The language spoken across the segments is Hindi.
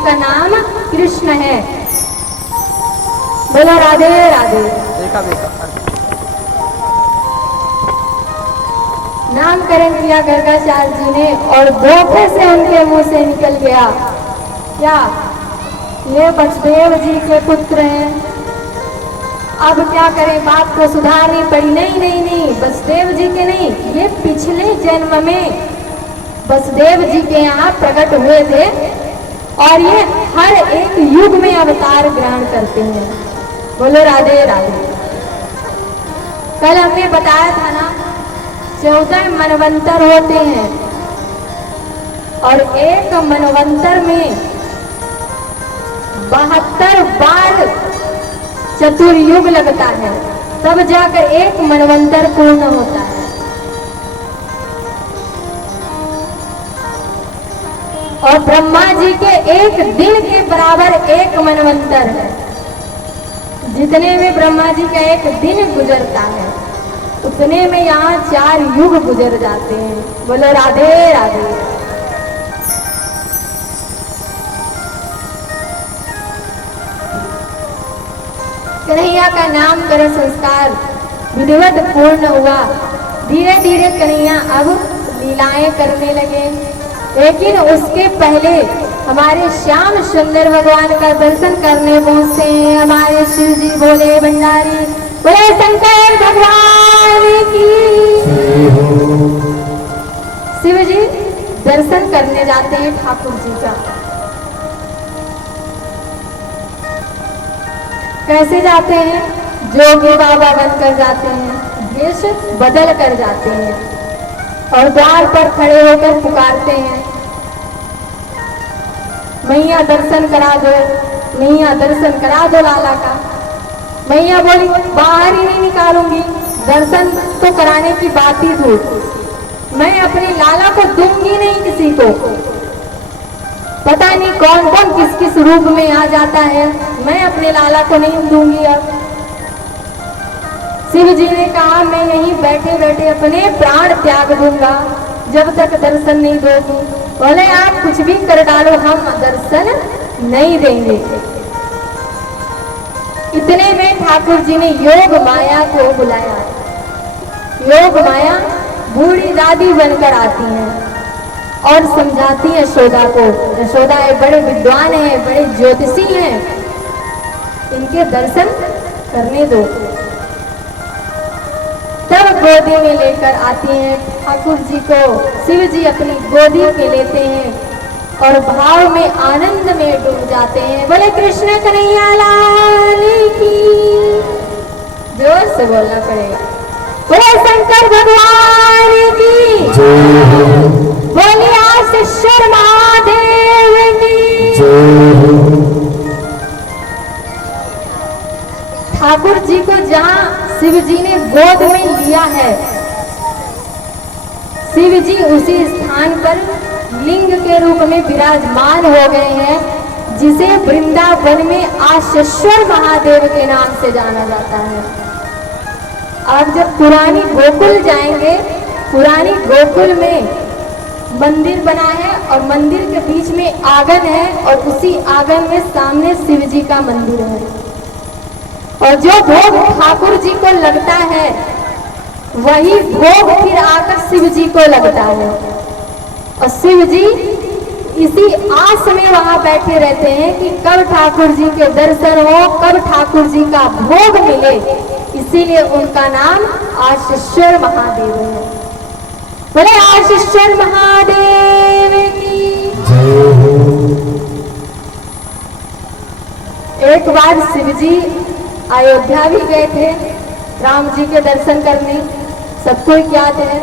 का नाम कृष्ण है। बोलो राधे राधे। देखा देखा नामकरण किया गर्गाचार्य जी ने और धोखे से उनके मुंह से निकल गया क्या ये वसुदेव जी के पुत्र हैं। अब क्या करें, बात को सुधारनी पड़ी। नहीं नहीं नहीं, वसुदेव जी के नहीं, ये पिछले जन्म में वसुदेव जी के यहाँ प्रकट हुए थे और ये हर एक युग में अवतार ग्रहण करते हैं। बोलो राधे राधे। कल हमने बताया था ना 14 मनवंतर होते हैं और एक मनवंतर में 72 बार चतुर्युग लगता है, तब जाकर एक मनवंतर पूर्ण होता है। और ब्रह्मा जी के एक दिन के बराबर एक मनवंतर है। जितने में ब्रह्मा जी का एक दिन गुजरता है उतने में यहाँ 4 युग गुजर जाते हैं। बोलो राधे राधे। कन्हैया का नामकरण संस्कार विधिवत पूर्ण हुआ। धीरे धीरे कन्हैया अब लीलाएं करने लगे, लेकिन उसके पहले हमारे श्याम सुंदर भगवान का दर्शन करने पहुंचते हैं हमारे शिव जी भोले भंडारी। बोले शंकर भगवान की। शिव जी दर्शन करने जाते हैं ठाकुर जी का। कैसे जाते हैं? जोगी बाबा बनकर जाते हैं, वेश बदल कर जाते हैं और द्वार पर खड़े होकर पुकारते हैं, मैया दर्शन करा दो, मैया दर्शन करा दो लाला का। मैया बोली बाहर ही नहीं निकालूंगी, दर्शन तो कराने की बात ही दूर, मैं अपने लाला को दूंगी नहीं किसी को। पता नहीं कौन कौन किस किस रूप में आ जाता है, मैं अपने लाला को नहीं दूंगी। अब शिव जी ने कहा मैं यहीं बैठे बैठे अपने प्राण त्याग दूंगा जब तक दर्शन नहीं दोगी। बोले आप कुछ भी कर डालो, हम दर्शन नहीं देंगे। इतने में ठाकुर जी ने योग माया को बुलाया। योग माया बूढ़ी दादी बनकर आती हैं और समझाती है यशोदा को। यशोदा एक बड़े विद्वान हैं, बड़े ज्योतिषी हैं, इनके दर्शन करने दो। तब गोदी में लेकर आती हैं ठाकुर जी को। शिव जी अपनी गोदी में लेते हैं और भाव में आनंद में डूब जाते हैं। बोले कृष्ण कन्हैया लाल की। जोर से बोलना पड़ेगा। बोले शंकर भगवान की। बोलिए आशीश्वर महादेव की। ठाकुर जी को जहाँ शिव जी ने गोद में लिया है, शिव जी उसी स्थान पर लिंग के रूप में विराजमान हो गए हैं, जिसे वृंदावन में आशीश्वर महादेव के नाम से जाना जाता है। आप जब पुरानी गोकुल जाएंगे, पुरानी गोकुल में मंदिर बना है और मंदिर के बीच में आंगन है और उसी आंगन में सामने शिव जी का मंदिर है और जो भोग ठाकुर जी को लगता है वही भोग फिर आकर शिव जी को लगता है और शिव जी इसी आस में वहां बैठे रहते हैं कि कब ठाकुर जी के दर्शन हो, कब ठाकुर जी का भोग मिले। इसीलिए उनका नाम आशीश्वर महादेव है। बोले आशीश्वर महादेव की। एक बार शिव जी अयोध्या भी गए थे राम जी के दर्शन करने, सबको याद है,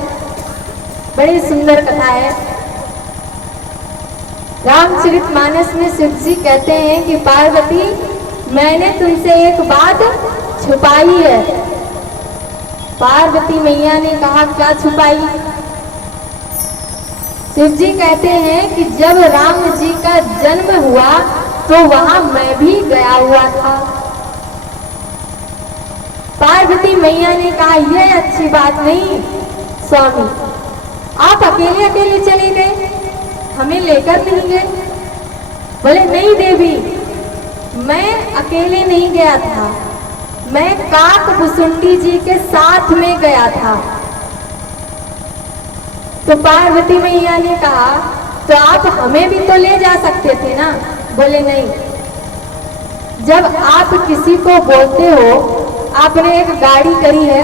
बड़ी सुंदर कथा है। रामचरितमानस में शिव जी कहते हैं कि पार्वती मैंने तुमसे एक बात छुपाई है। पार्वती मैया ने कहा क्या छुपाई? शिव जी कहते हैं कि जब राम जी का जन्म हुआ तो वहां मैं भी गया हुआ था। पार्वती मैया ने कहा यह अच्छी बात नहीं स्वामी, आप अकेले अकेले चले गए, हमें लेकर नहीं गए। बोले नहीं देवी, मैं अकेले नहीं गया था, मैं काकभुसुंडी जी के साथ में गया था। तो पार्वती मैया ने कहा तो आप हमें भी तो ले जा सकते थे ना। बोले नहीं, जब आप किसी को बोलते हो, आपने एक गाड़ी करी है,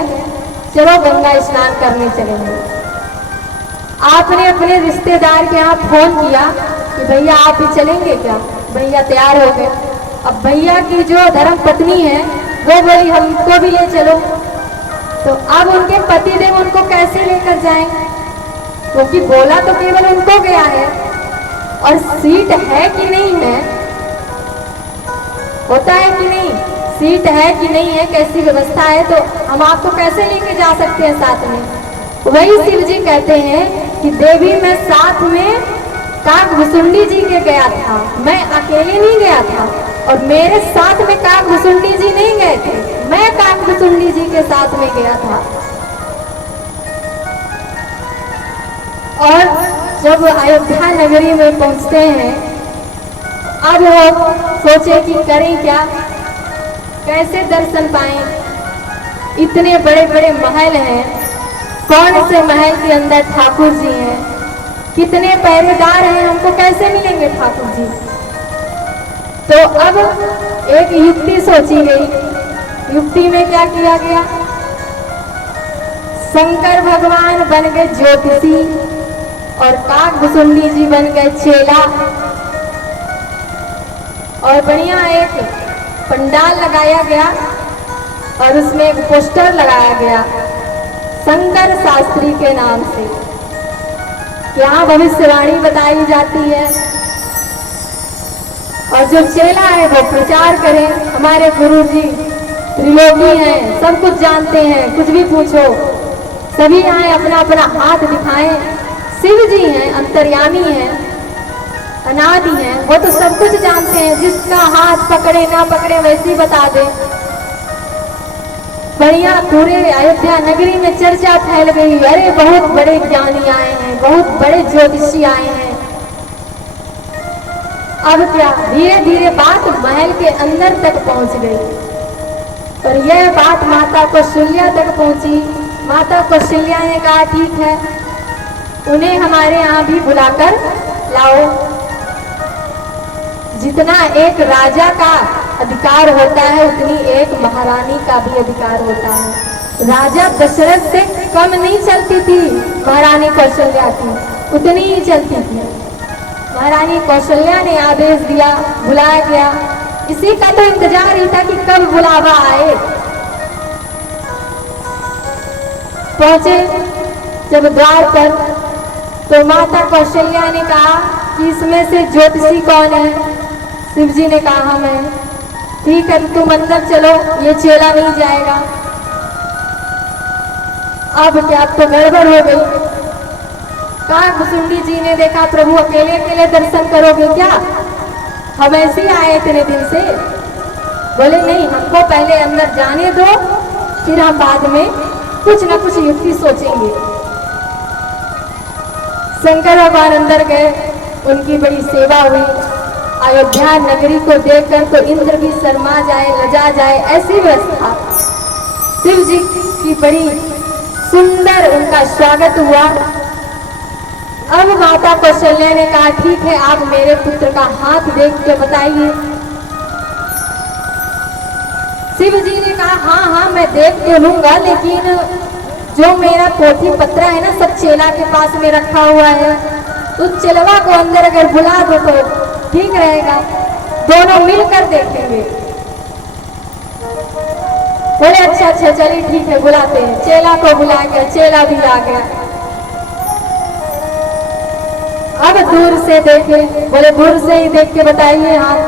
चलो गंगा स्नान करने चलेंगे, आपने अपने रिश्तेदार के यहाँ फोन किया कि भैया आप भी चलेंगे क्या, भैया तैयार हो गए। अब भैया की जो धर्म पत्नी है वो बोली हमको भी ले चलो, तो अब उनके पतिदेव उनको कैसे लेकर जाएं, क्योंकि बोला तो केवल उनको गया है, और सीट है कि नहीं है, होता है कि नहीं, सीट है कि नहीं है, कैसी व्यवस्था है, तो हम आपको कैसे लेके जा सकते हैं साथ में। वही शिव जी कहते हैं कि देवी मैं साथ में काकभुसुंडी जी के गया था, मैं अकेले नहीं गया था, और मेरे साथ में काकभुसुंडी जी नहीं गए थे, मैं काकभुसुंडी जी के साथ में गया था। और जब अयोध्या नगरी में पहुंचते हैं, अब वो सोचे कि करें क्या, कैसे दर्शन पाएं, इतने बड़े बड़े महल हैं, कौन से महल के अंदर ठाकुर जी हैं, कितने पहरेदार हैं, हमको कैसे मिलेंगे ठाकुर जी। तो अब एक युक्ति सोची गई। युक्ति में क्या किया गया, शंकर भगवान बन गए ज्योतिषी और काकभुसुंडी जी बन गए चेला, और बढ़िया एक पंडाल लगाया गया और उसमें एक पोस्टर लगाया गया शंकर शास्त्री के नाम से। यहाँ भविष्यवाणी बताई जाती है, और जो चेला है वो प्रचार करें, हमारे गुरु जी त्रिलोकी हैं, सब कुछ जानते हैं, कुछ भी पूछो, सभी आए अपना अपना हाथ दिखाएं। शिव जी हैं, अंतर्यामी हैं, अनादि हैं, वो तो सब कुछ जानते हैं, जिसका हाथ पकड़े ना पकड़े वैसे ही बता दे। बढ़िया पूरे अयोध्या नगरी में चर्चा फैल गई, अरे बहुत बड़े ज्ञानी आए हैं, बहुत बड़े ज्योतिषी आए हैं। अब क्या, धीरे धीरे बात महल के अंदर तक पहुंच गई, और यह बात माता कौशल्या तक पहुंची। माता कौशल्या ने कहा ठीक है, उन्हें हमारे यहाँ भी बुलाकर लाओ। जितना एक राजा का अधिकार होता है, उतनी एक महारानी का भी अधिकार होता है। राजा दशरथ से कम नहीं चलती थी महारानी कौशल्या की, उतनी ही चलती थी। महारानी कौशल्या ने आदेश दिया, बुलाया गया, इसी का तो इंतजार ही था कि कब बुलावा आए। पहुंचे जब द्वार पर, तो माता कौशल्या ने कहा कि इसमें से ज्योतिषी कौन है। शिव जी ने कहा हम हैं। ठीक है, तुम अंदर चलो, ये चेला नहीं जाएगा। अब क्या, अब तो गड़बड़ हो गई। काकभुसुंडी जी ने देखा प्रभु अकेले अकेले दर्शन करोगे क्या, हम ऐसे आए इतने दिन से। बोले नहीं, हमको पहले अंदर जाने दो, फिर हम बाद में कुछ ना कुछ युक्ति सोचेंगे। शंकर भगवान अंदर गए, उनकी बड़ी सेवा हुई। अयोध्या नगरी को देखकर तो इंद्र भी शर्मा जाए, लजा जाए, ऐसी व्यवस्था। शिव जी की बड़ी सुंदर उनका स्वागत हुआ। अब माता कौशल्या ने कहा ठीक है, आप मेरे पुत्र का हाथ देख के बताइए। शिव जी ने कहा हाँ हाँ मैं देख के लूंगा, लेकिन जो मेरा पोथी पत्र है ना, सब चेला के पास में रखा हुआ है, उस चेलवा को अंदर अगर बुला दो तो ठीक रहेगा, दोनों मिलकर देखेंगे। बोले अच्छा अच्छा चलिए ठीक है, बुलाते हैं। चेला को बुला गया, चेला भी आ गया। अब दूर से देखे, बोले दूर से ही देख के बताइए हाथ।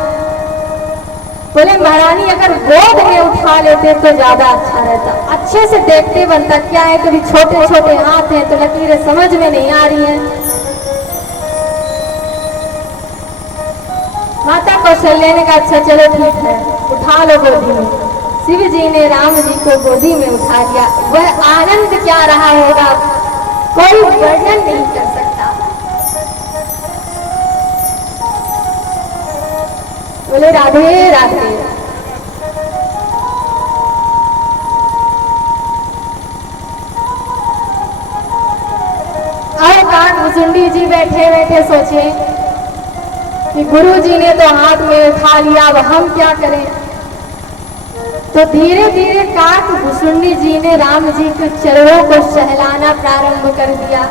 बोले महारानी अगर गोद में उठा लेते तो ज्यादा अच्छा रहता, अच्छे से देखते बनता। क्या है, कभी छोटे छोटे हाथ हैं तो लकीरें समझ में नहीं आ रही हैं। माता कौशल्या ने कहा अच्छा चलो ठीक है, उठा लो गोदी में। शिव जी ने राम जी को गोदी में उठा लिया। वह आनंद क्या रहा होगा, कोई वर्णन नहीं कर सकता। बोले राधे राधे। और काकभुसुंडी जी बैठे बैठे सोचे कि गुरु जी ने तो हाथ में उठा लिया, अब हम क्या करें। तो धीरे धीरे काकभुसुंडी जी ने राम जी के चरणों को सहलाना प्रारंभ कर दिया।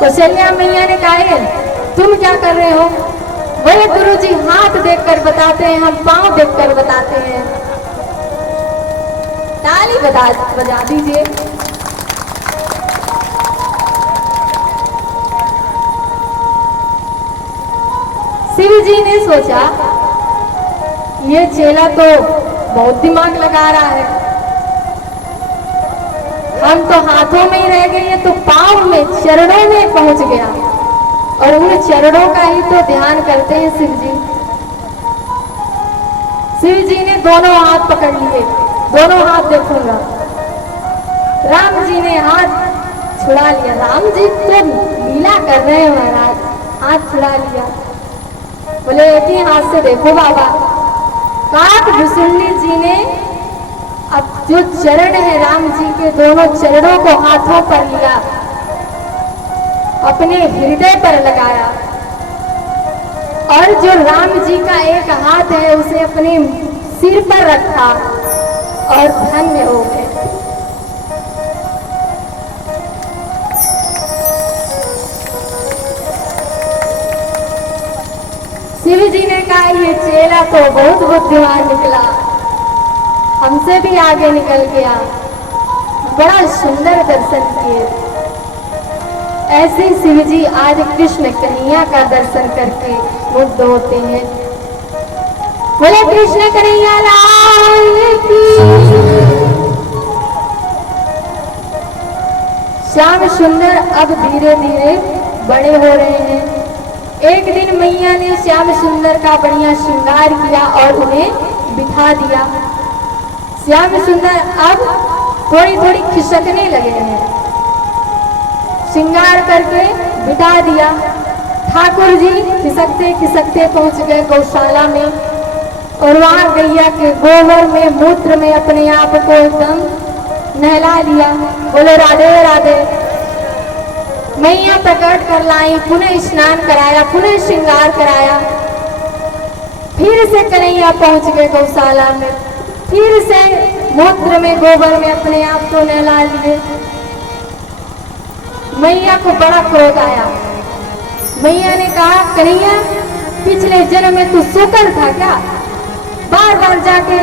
कौशल्या मैया ने कहा, तुम क्या कर रहे हो? बोले गुरु जी हाथ देखकर बताते हैं, हम पांव देखकर बताते हैं। ताली बजा दीजिए। शिव जी ने सोचा ये चेला तो बहुत दिमाग लगा रहा है, हम तो हाथों में ही रह गए, ये तो पांव में चरणों में पहुंच गया। और उन चरणों का ही तो ध्यान करते हैं शिव जी। शिव जी ने दोनों हाथ पकड़ लिए, दोनों हाथ देखूंगा। राम जी ने हाथ छुड़ा लिया। राम जी तो लीला कर रहे हैं महाराज, हाथ छुड़ा लिया। बोले एक ही हाथ से देखो बाबा। काकभुसुंडी जी ने अब जो चरण है राम जी के, दोनों चरणों को हाथों पर लिया, अपने हृदय पर लगाया और जो राम जी का एक हाथ है उसे अपने सिर पर रखा और धन्य हो गए। शिव जी ने कहा ये चेला तो बहुत बुद्धिमान निकला, हमसे भी आगे निकल गया, बड़ा सुंदर दर्शन किए। ऐसे शिव जी आज कृष्ण कन्हैया का दर्शन करके मुग्ध होते हैं। बोले कृष्ण कन्हैया लाल की। श्याम सुंदर अब धीरे धीरे बड़े हो रहे हैं। एक दिन मैया ने श्याम सुंदर का बढ़िया श्रृंगार किया और उन्हें बिठा दिया। श्याम सुंदर अब थोड़ी थोड़ी खिसकने लगे हैं। श्रृंगार करके बिठा दिया। ठाकुर जी खिसकते खिसकते पहुंच गए गौशाला में और वहां गैया के गोबर में मूत्र में अपने आप को एकदम नहला लिया। बोले राधे राधे। मैया प्रकट कर लाई, पुनः स्नान कराया, पुनः श्रृंगार कराया। फिर से कन्हैया पहुंच गए गौशाला में, फिर से मूत्र में गोबर में अपने आप को नहला लिए। मैया को बड़ा क्रोध आया। मैया ने कहा कन्हैया पिछले जन्म में तू सूकर था क्या? बार बार जाके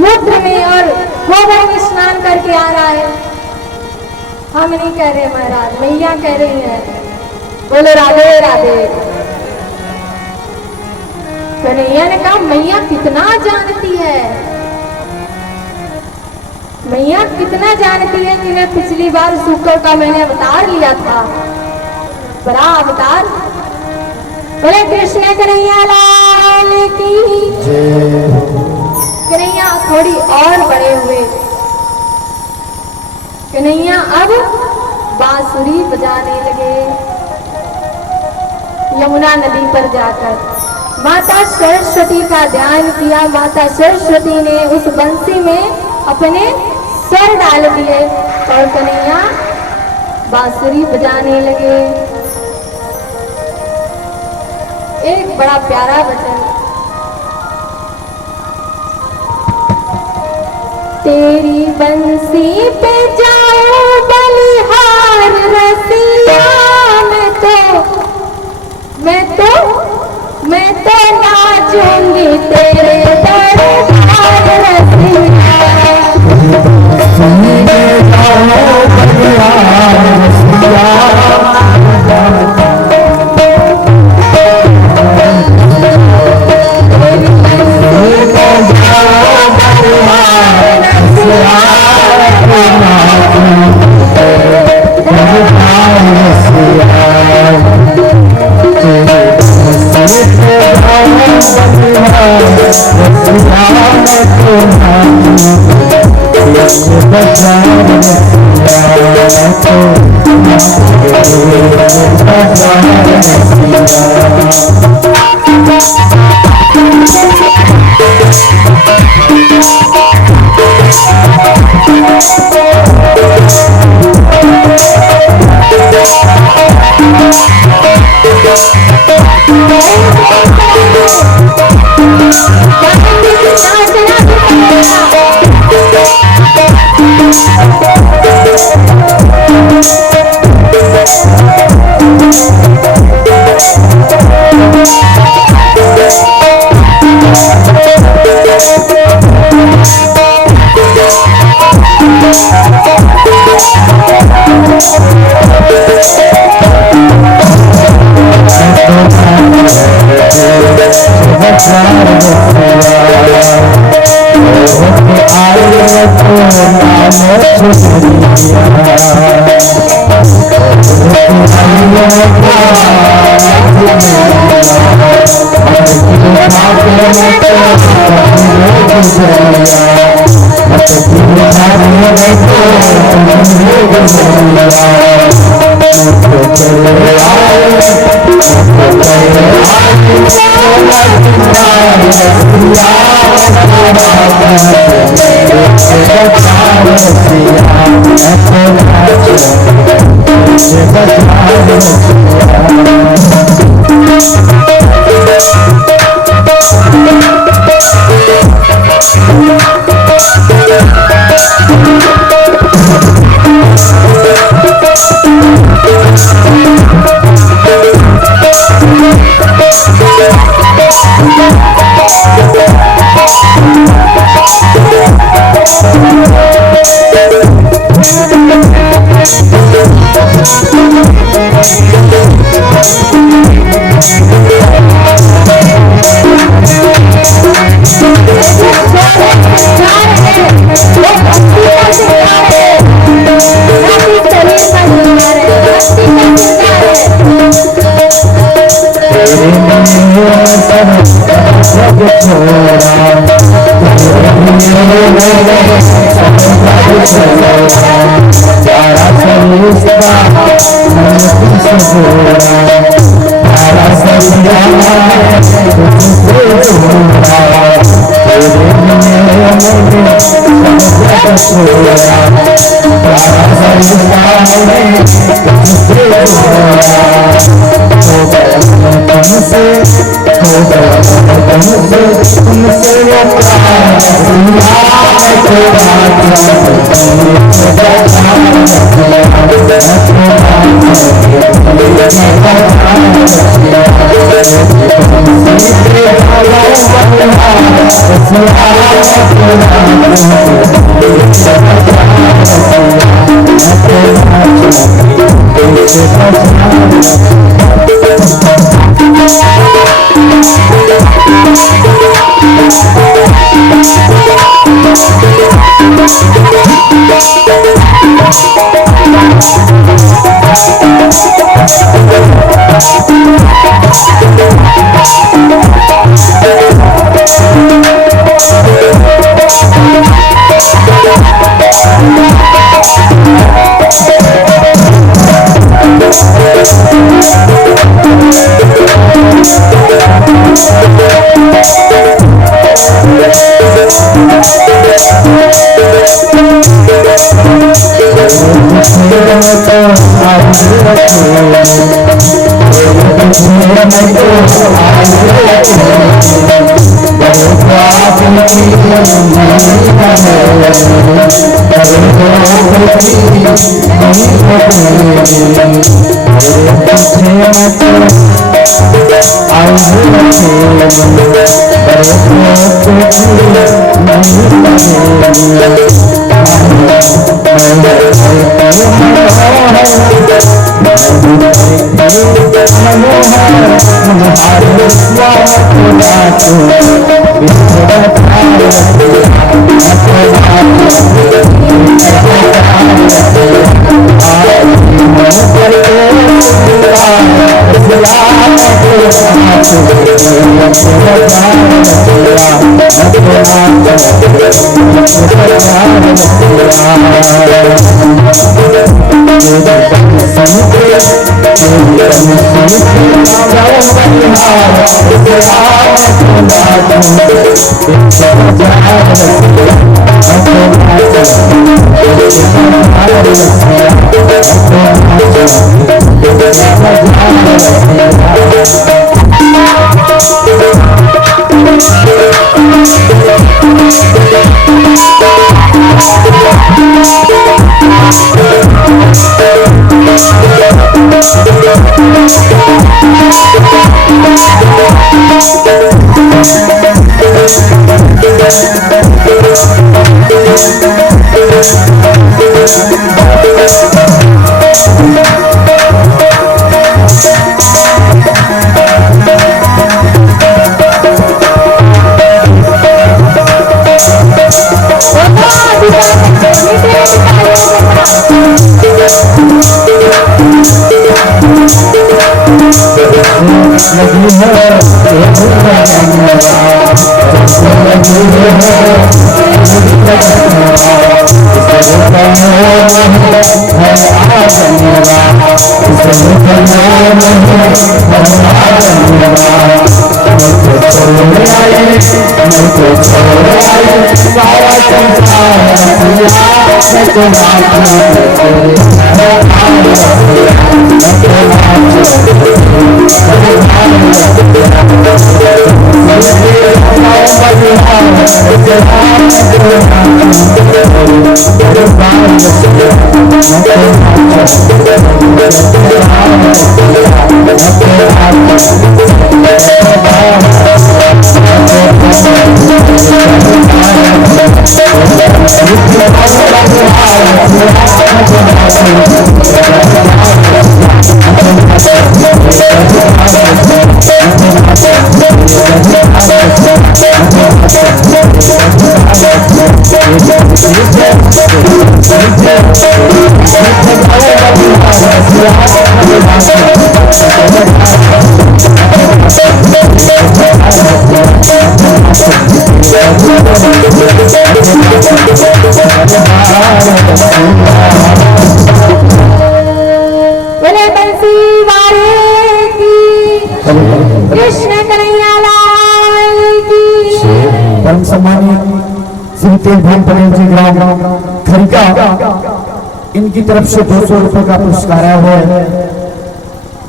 मूत्र में और गोबर में स्नान करके आ रहा है। हम नहीं कह रहे महाराज, मैया कह रही है। बोले राधे राधे। कन्हैया ने कहा मैया कितना जानती है, मैया कितना जानती है कि मैं पिछली बार सूकर का मैंने अवतार लिया था, बड़ा अवतार। बोले कृष्ण कन्हैया लाल की। कन्हैया थोड़ी और बड़े हुए। कन्हैया अब बांसुरी बजाने लगे। यमुना नदी पर जाकर माता सरस्वती का ध्यान किया। माता सरस्वती ने उस बंसी में अपने स्वर डाल दिए और कन्हैया बांसुरी बजाने लगे। एक बड़ा प्यारा भजन। तेरी बंसी पे जाओ बलिहार रसिया, मैं तो नाचूंगी तेरे दरबार रसिया। Thank you. बोले बंसी वारे की, कृष्ण कन्हैया लाल की। परम सम्मानित श्री तेजभान पटेल जी ग्राम खरिका, इनकी तरफ से 200 रुपए का पुरस्कार आया हुआ है।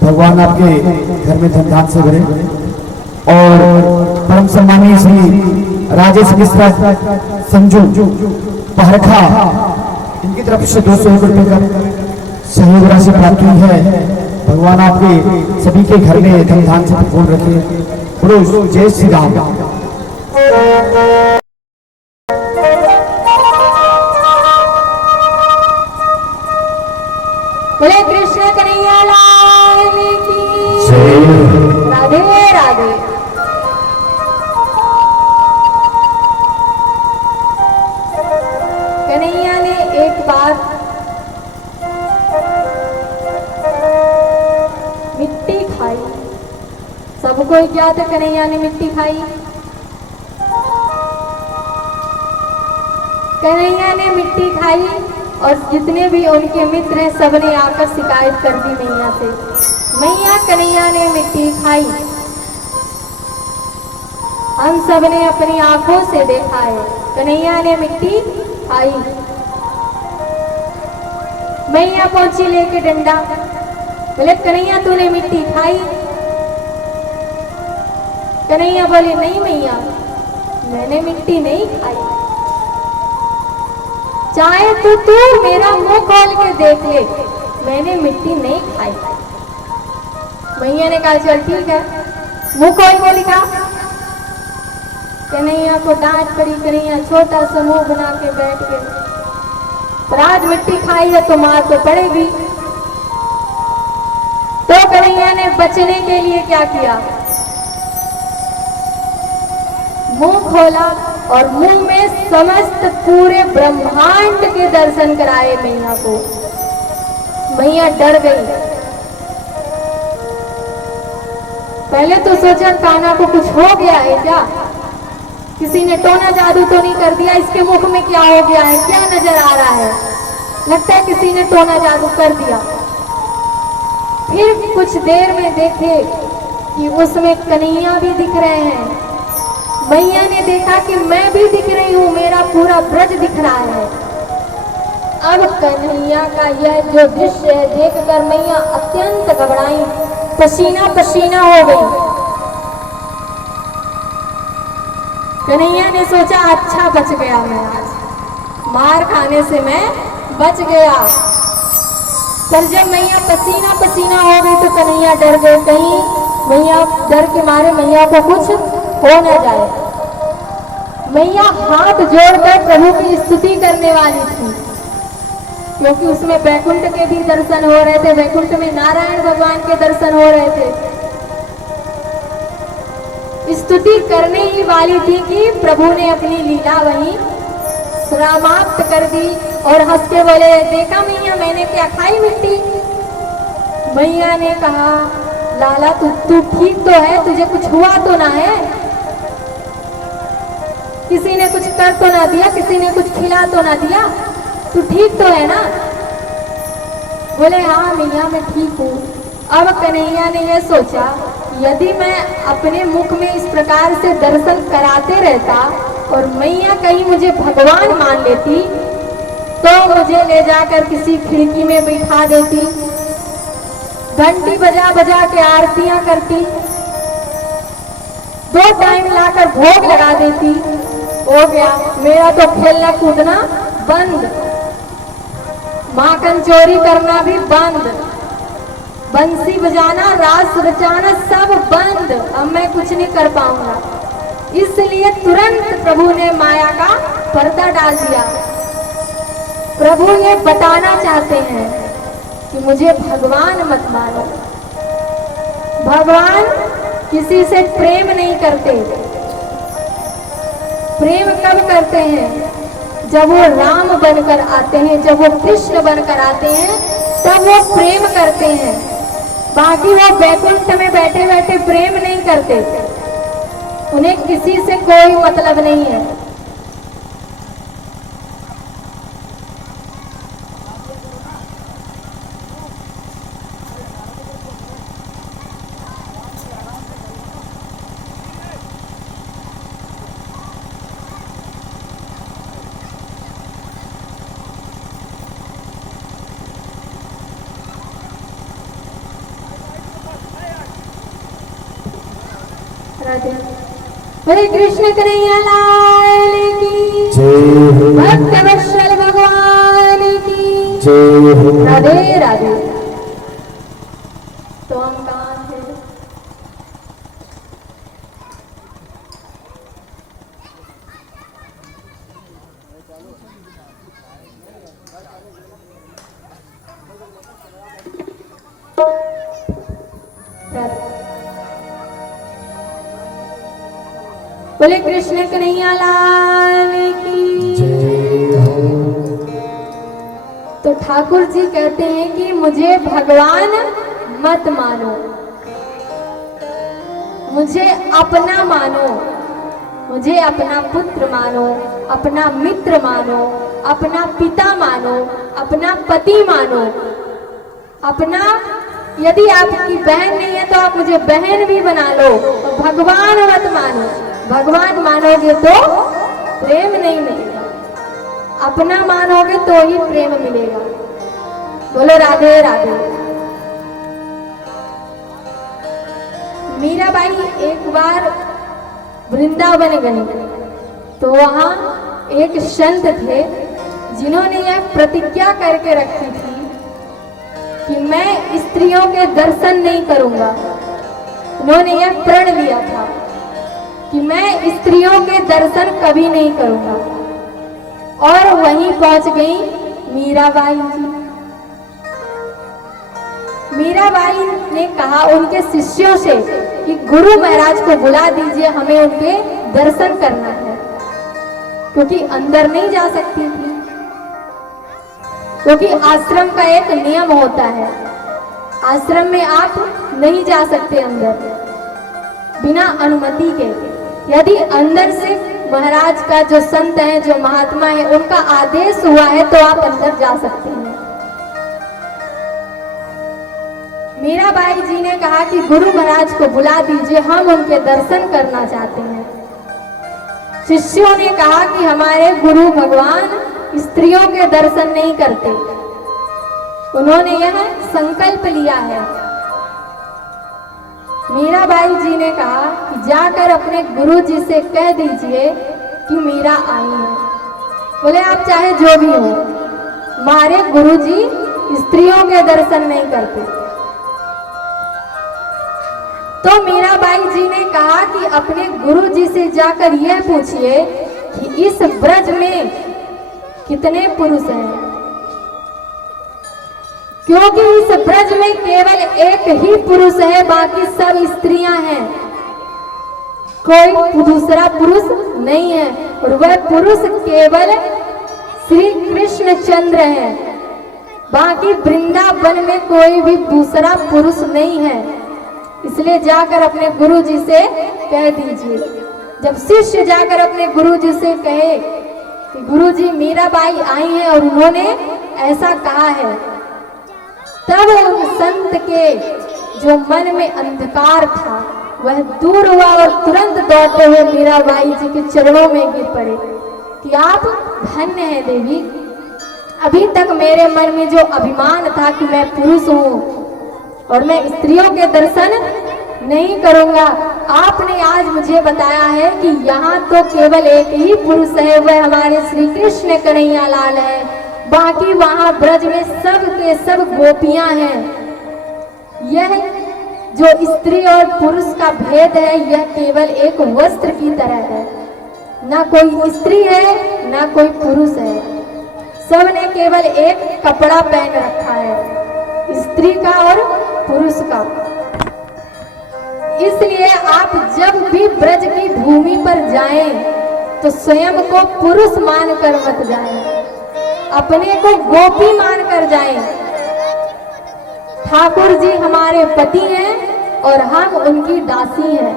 भगवान आपके घर में धन धान से भरे। और परम सम्मानीय श्री राजेश मिश्रा संजू पहरखा, इनकी तरफ से 200 रुपए का सहयोग राशि प्राप्त हुई है। भगवान आपके सभी के घर में धन धान से पूर्ण रखे। बोलो जय श्री राम। बोले कृष्ण कन्हैया लाल की। राधे राधे। कन्हैया ने एक बार मिट्टी खाई। सबको ज्ञात है कन्हैया ने मिट्टी खाई। कन्हैया ने मिट्टी खाई और जितने भी उनके मित्र हैं सबने आकर शिकायत कर दी मैया से। मैया कन्हैया ने मिट्टी खाई। हम सबने अपनी आंखों से देखा है कन्हैया ने मिट्टी खाई। मैया पहुंची लेके डंडा। बोले कन्हैया तूने मिट्टी खाई? कन्हैया बोले नहीं मैया, मैंने मिट्टी नहीं खाई। चाहे तो तू मेरा मुंह खोल के देख ले, मैंने मिट्टी नहीं खाई। मैया ने कहा चल ठीक है, मुंह खोल के दिखा। कन्हैया को डांट पड़ी। कन्हैया छोटा सा मुंह बना के बैठ गए। पर आज मिट्टी खाई है तो मार तो पड़ेगी। तो कन्हैया ने बचने के लिए क्या किया? मुंह खोला और मुंह में समस्त पूरे ब्रह्मांड के दर्शन कराए मैया को। मैया डर गई। पहले तो सोचा कान्हा को कुछ हो गया है क्या, किसी ने टोना जादू तो नहीं कर दिया, इसके मुख में क्या हो गया है, क्या नजर आ रहा है, लगता है किसी ने टोना जादू कर दिया। फिर कुछ देर में देखे कि उसमें कन्हैया भी दिख रहे हैं। मैया ने देखा कि मैं भी दिख रही हूँ, मेरा पूरा ब्रज दिख रहा है। अब कन्हैया का यह जो दृश्य है देखकर मैया अत्यंत घबराई, पसीना पसीना हो गई। कन्हैया ने सोचा अच्छा बच गया मैं, आज मार खाने से मैं बच गया। पर जब मैया पसीना पसीना हो गई तो कन्हैया डर गए, कहीं मैया डर के मारे मैया को कुछ हो न जाए। मैया हाथ जोड़कर प्रभु की स्तुति करने वाली थी, क्योंकि उसमें वैकुंठ के भी दर्शन हो रहे थे, वैकुंठ में नारायण भगवान के दर्शन हो रहे थे। स्तुति करने ही वाली थी कि प्रभु ने अपनी लीला वहीं समाप्त कर दी और हंस के बोले, देखा मैया मैंने क्या खाई मिट्टी। मैया ने कहा, लाला तू ठीक तो है, तुझे कुछ हुआ तो ना है, किसी ने कुछ कर तो ना दिया, किसी ने कुछ खिला तो ना दिया, तू ठीक तो है ना। बोले हाँ मैया मैं ठीक हूँ। अब कन्हैया ने यह सोचा, यदि मैं अपने मुख में इस प्रकार से दर्शन कराते रहता और मैया कहीं मुझे भगवान मान लेती तो मुझे ले जाकर किसी खिड़की में बिठा देती, घंटी बजा बजा के आरतियां करती, 2 टाइम लाकर भोग लगा देती, हो गया मेरा तो खेलना कूदना बंद, माखन चोरी करना भी बंद, बंसी बजाना रास रचाना सब बंद, अब मैं कुछ नहीं कर पाऊंगा। इसलिए तुरंत प्रभु ने माया का पर्दा डाल दिया। प्रभु ये बताना चाहते हैं कि मुझे भगवान मत मानो। भगवान किसी से प्रेम नहीं करते। प्रेम कब करते हैं? जब वो राम बनकर आते हैं, जब वो कृष्ण बनकर आते हैं, तब वो प्रेम करते हैं। बाकी वो वैकुंठ में बैठे बैठे प्रेम नहीं करते, उन्हें किसी से कोई मतलब नहीं है। हरे कृष्ण कन्हैया लाल की जय, भक्त वत्सल भगवान की जय, राधे राधे। तो हम कहाँ थे? बोले कृष्ण कन्हैया लाल की जय हो। तो ठाकुर जी कहते हैं कि मुझे भगवान मत मानो, मुझे अपना मानो, मुझे अपना पुत्र मानो, अपना मित्र मानो, अपना पिता मानो, अपना पति मानो, अपना, यदि आपकी बहन नहीं है तो आप मुझे बहन भी बना लो, तो भगवान मत मानो। भगवान मानोगे तो प्रेम नहीं मिलेगा, अपना मानोगे तो ही प्रेम मिलेगा। बोलो राधे राधे। मीराबाई एक बार वृंदावन गई तो वहां एक संत थे जिन्होंने यह प्रतिज्ञा करके रखी थी कि मैं स्त्रियों के दर्शन नहीं करूंगा। उन्होंने यह प्रण लिया था कि मैं स्त्रियों के दर्शन कभी नहीं करूंगा। और वहीं पहुंच गई मीराबाई जी। मीराबाई ने कहा उनके शिष्यों से कि गुरु महाराज को बुला दीजिए, हमें उनके दर्शन करना है, क्योंकि अंदर नहीं जा सकती थी, क्योंकि आश्रम का एक नियम होता है, आश्रम में आप नहीं जा सकते अंदर बिना अनुमति के। यदि अंदर से महाराज का जो संत है, जो महात्मा है, उनका आदेश हुआ है तो आप अंदर जा सकते हैं। मीराबाई जी ने कहा कि गुरु महाराज को बुला दीजिए, हम उनके दर्शन करना चाहते हैं। शिष्यों ने कहा कि हमारे गुरु भगवान स्त्रियों के दर्शन नहीं करते। उन्होंने यह संकल्प लिया है। मीराबाई जी ने कहा कि जाकर अपने गुरु जी से कह दीजिए कि मीरा आई है। बोले आप चाहे जो भी हो, हमारे गुरु जी स्त्रियों के दर्शन नहीं करते। तो मीराबाई जी ने कहा कि अपने गुरु जी से जाकर यह पूछिए कि इस ब्रज में कितने पुरुष हैं, क्योंकि इस ब्रज में केवल एक ही पुरुष है, बाकी सब स्त्रियां हैं, कोई दूसरा पुरुष नहीं है। और वह पुरुष केवल श्री कृष्ण चंद्र है, बाकी वृंदावन में कोई भी दूसरा पुरुष नहीं है। इसलिए जाकर अपने गुरु जी से कह दीजिए। जब शिष्य जाकर अपने गुरु जी से कहे कि गुरु जी मीराबाई आई हैं और उन्होंने ऐसा कहा है, तब उन संत के जो मन में अंधकार था वह दूर हुआ और तुरंत दौड़ते हुए मीराबाई जी के चरणों में गिर पड़े कि आप धन्य हैं देवी। अभी तक मेरे मन में जो अभिमान था कि मैं पुरुष हूँ और मैं स्त्रियों के दर्शन नहीं करूंगा, आपने आज मुझे बताया है कि यहाँ तो केवल एक ही पुरुष है, वह हमारे श्री कृष्ण कन्हैया लाल है, बाकी वहाँ ब्रज में सब के सब गोपियां हैं। यह जो स्त्री और पुरुष का भेद है यह केवल एक वस्त्र की तरह है, ना कोई स्त्री है ना कोई पुरुष है, सबने केवल एक कपड़ा पहन रखा है, स्त्री का और पुरुष का। इसलिए आप जब भी ब्रज की भूमि पर जाएं तो स्वयं को पुरुष मानकर मत जाएं, अपने को गोपी मानकर जाएं। ठाकुर जी हमारे पति हैं और हम उनकी दासी हैं,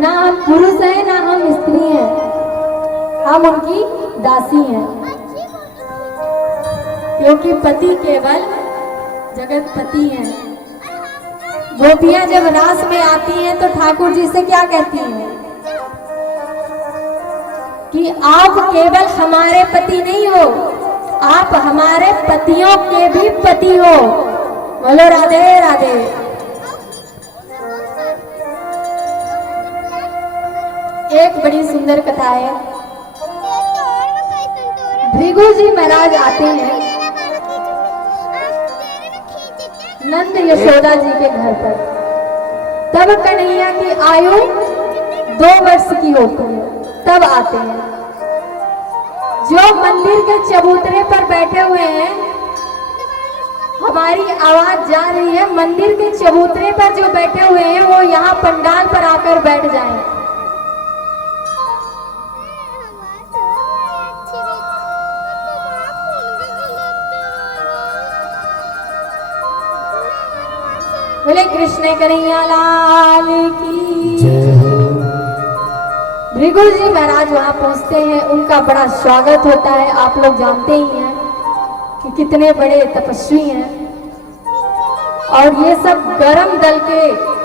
ना हम पुरुष हैं ना हम स्त्री हैं, हम उनकी दासी हैं, क्योंकि पति केवल जगतपति हैं। गोपियां जब रास में आती हैं तो ठाकुर जी से क्या कहती हैं कि आप केवल हमारे पति नहीं हो, आप हमारे पतियों के भी पति हो। बोलो राधे राधे। एक बड़ी सुंदर कथा है। भृगु जी महाराज आते हैं नंद यशोदा जी के घर पर। तब कन्हैया की आयु 2 वर्ष की होती है, तब आते हैं। जो मंदिर के चबूतरे पर बैठे हुए हैं, हमारी आवाज जा रही है, मंदिर के चबूतरे पर जो बैठे हुए हैं वो यहाँ पंडाल पर आकर बैठ जाएं। बोले कृष्ण कन्हैया लाल की जय हो। भृगु जी महाराज वहां पहुंचते हैं, उनका बड़ा स्वागत होता है। आप लोग जानते ही हैं कि कितने बड़े तपस्वी हैं और ये सब गरम दल के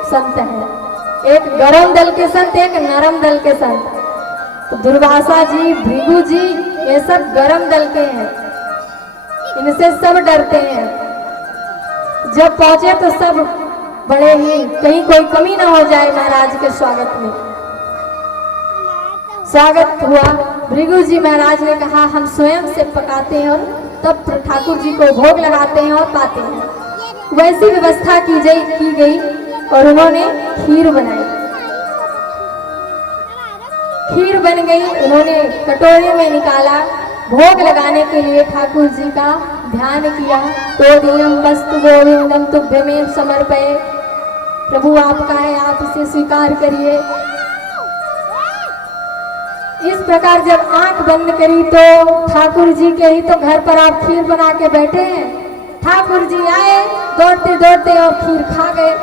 संत हैं। एक गरम दल के संत, एक नरम दल के संत। तो दुर्वासा जी, भृगु जी, ये सब गरम दल के हैं, इनसे सब डरते हैं। जब पहुंचे तो सब बड़े ही कहीं कोई कमी ना हो जाए महाराज के स्वागत में। स्वागत हुआ। भृगु जी महाराज ने कहा हम स्वयं से पकाते हैं और तब ठाकुर जी को भोग लगाते हैं और पाते हैं। वैसी व्यवस्था की गई और उन्होंने खीर बनाई। खीर बन गई, उन्होंने कटोरे में निकाला, भोग लगाने के लिए ठाकुर जी का ध्यान किया। तोदियम वस्तु गोविंदम तुभ्यमेव समर्पये, प्रभु आपका है, आप इसे स्वीकार करिए। इस प्रकार जब आंख बंद करी तो ठाकुर जी के ही तो घर पर आप खीर बना के बैठे हैं। ठाकुर जी आए दौड़ते दौड़ते और खीर खा गए।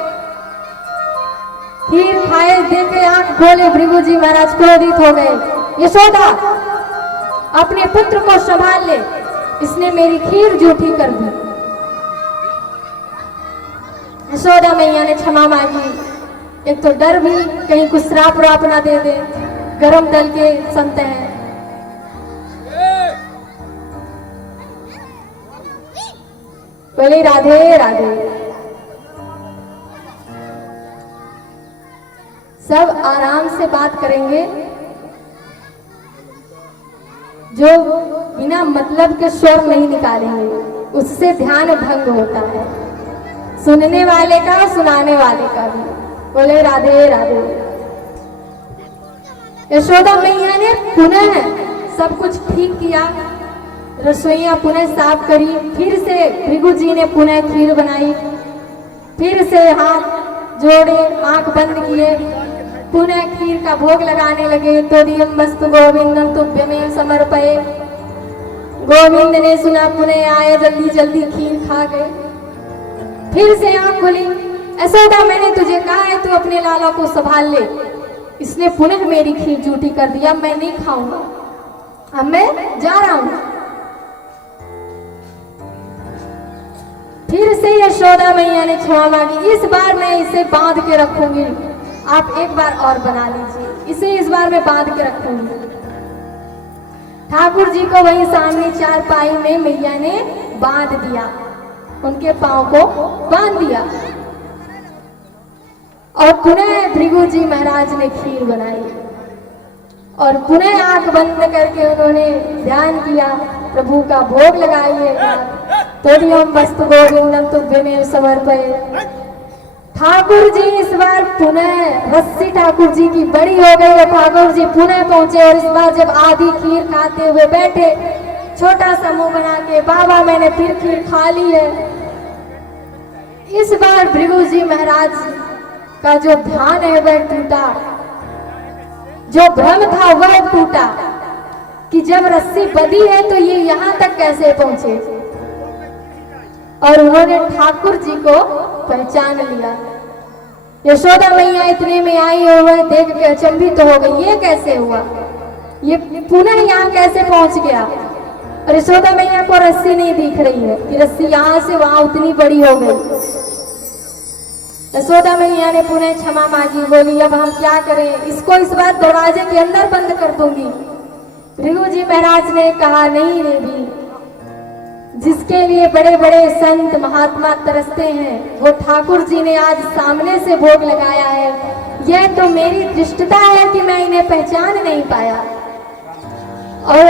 खीर खाए, देखे, आंख खोले, भृगु जी महाराज क्रोधित हो गए। यशोदा अपने पुत्र को संभाल ले, इसने मेरी खीर झूठी कर दी। यशोदा मैया ने क्षमा मांगी। एक तो डर भी कहीं कुछ श्राप व्राप ना दे दे, गरम दल के संत हैं। बोले राधे राधे। सब आराम से बात करेंगे, जो बिना मतलब के स्वर नहीं निकालेंगे। उससे ध्यान भंग होता है, सुनने वाले का, सुनाने वाले का भी। बोले राधे राधे। यशोदा मैया ने पुनः सब कुछ ठीक किया, रसोइयां पुनः साफ करी, फिर से भृगु जी ने पुनः खीर बनाई, फिर से हाथ जोड़े, आंख बंद किए, पुनः खीर का भोग लगाने लगे। तोदियम वस्तु गोविंदम तुभ्यमेव समर्पये। गोविंद ने सुना, पुनः आए, जल्दी जल्दी खीर खा गए। फिर से आंख खुली, यशोदा मैंने तुझे कहा है तू अपने लाला को संभाल ले, इसने पुनः मेरी खीर झूठी कर दिया, मैं नहीं खाऊंगा, अब मैं जा रहा हूं। फिर से यशोदा मैया ने क्षमा मांगी, इस बार मैं इसे बांध के रखूंगी, आप एक बार और बना लीजिए, इसे इस बार मैं बांध के रखूंगी। ठाकुर जी को वहीं सामने चारपाई में मैया ने बांध दिया, उनके पांव को बांध दिया। और पुनः भृगु जी महाराज ने खीर बनाई और पुनः आंख बंद करके उन्होंने ध्यान किया, प्रभु का भोग लगाइए। तोदियम वस्तु गोविंदम तुभ्यमेव समर्पये। ठाकुर जी इस बार पुनः, रस्सी ठाकुर जी की बड़ी हो गई और ठाकुर जी पुनः पहुंचे और इस बार जब आधी खीर खाते हुए बैठे, छोटा सा मुंह बना के, बाबा मैंने फिर खीर खा ली है। इस बार भृगु जी महाराज का जो ध्यान है वह टूटा, जो भ्रम था वह टूटा कि जब रस्सी बंधी है तो ये यहाँ तक कैसे पहुंचे, और उन्होंने ठाकुर जी को पहचान लिया। यशोदा मैया इतने में आई और वह देख के अचंभित हो गई, ये कैसे हुआ, ये पुनः यहाँ कैसे पहुंच गया। और यशोदा मैया को रस्सी नहीं दिख रही है कि रस्सी यहाँ से वहां उतनी बड़ी हो गई। यशोदा मैया ने पुनः क्षमा मांगी, बोली अब हम क्या करें, इसको इस बार दरवाजे के अंदर बंद कर दूंगी। भृगु जी महाराज ने कहा, नहीं देवी, जिसके लिए बड़े बड़े संत महात्मा तरसते हैं वो ठाकुर जी ने आज सामने से भोग लगाया है, यह तो मेरी दृष्टता है कि मैं इन्हें पहचान नहीं पाया। और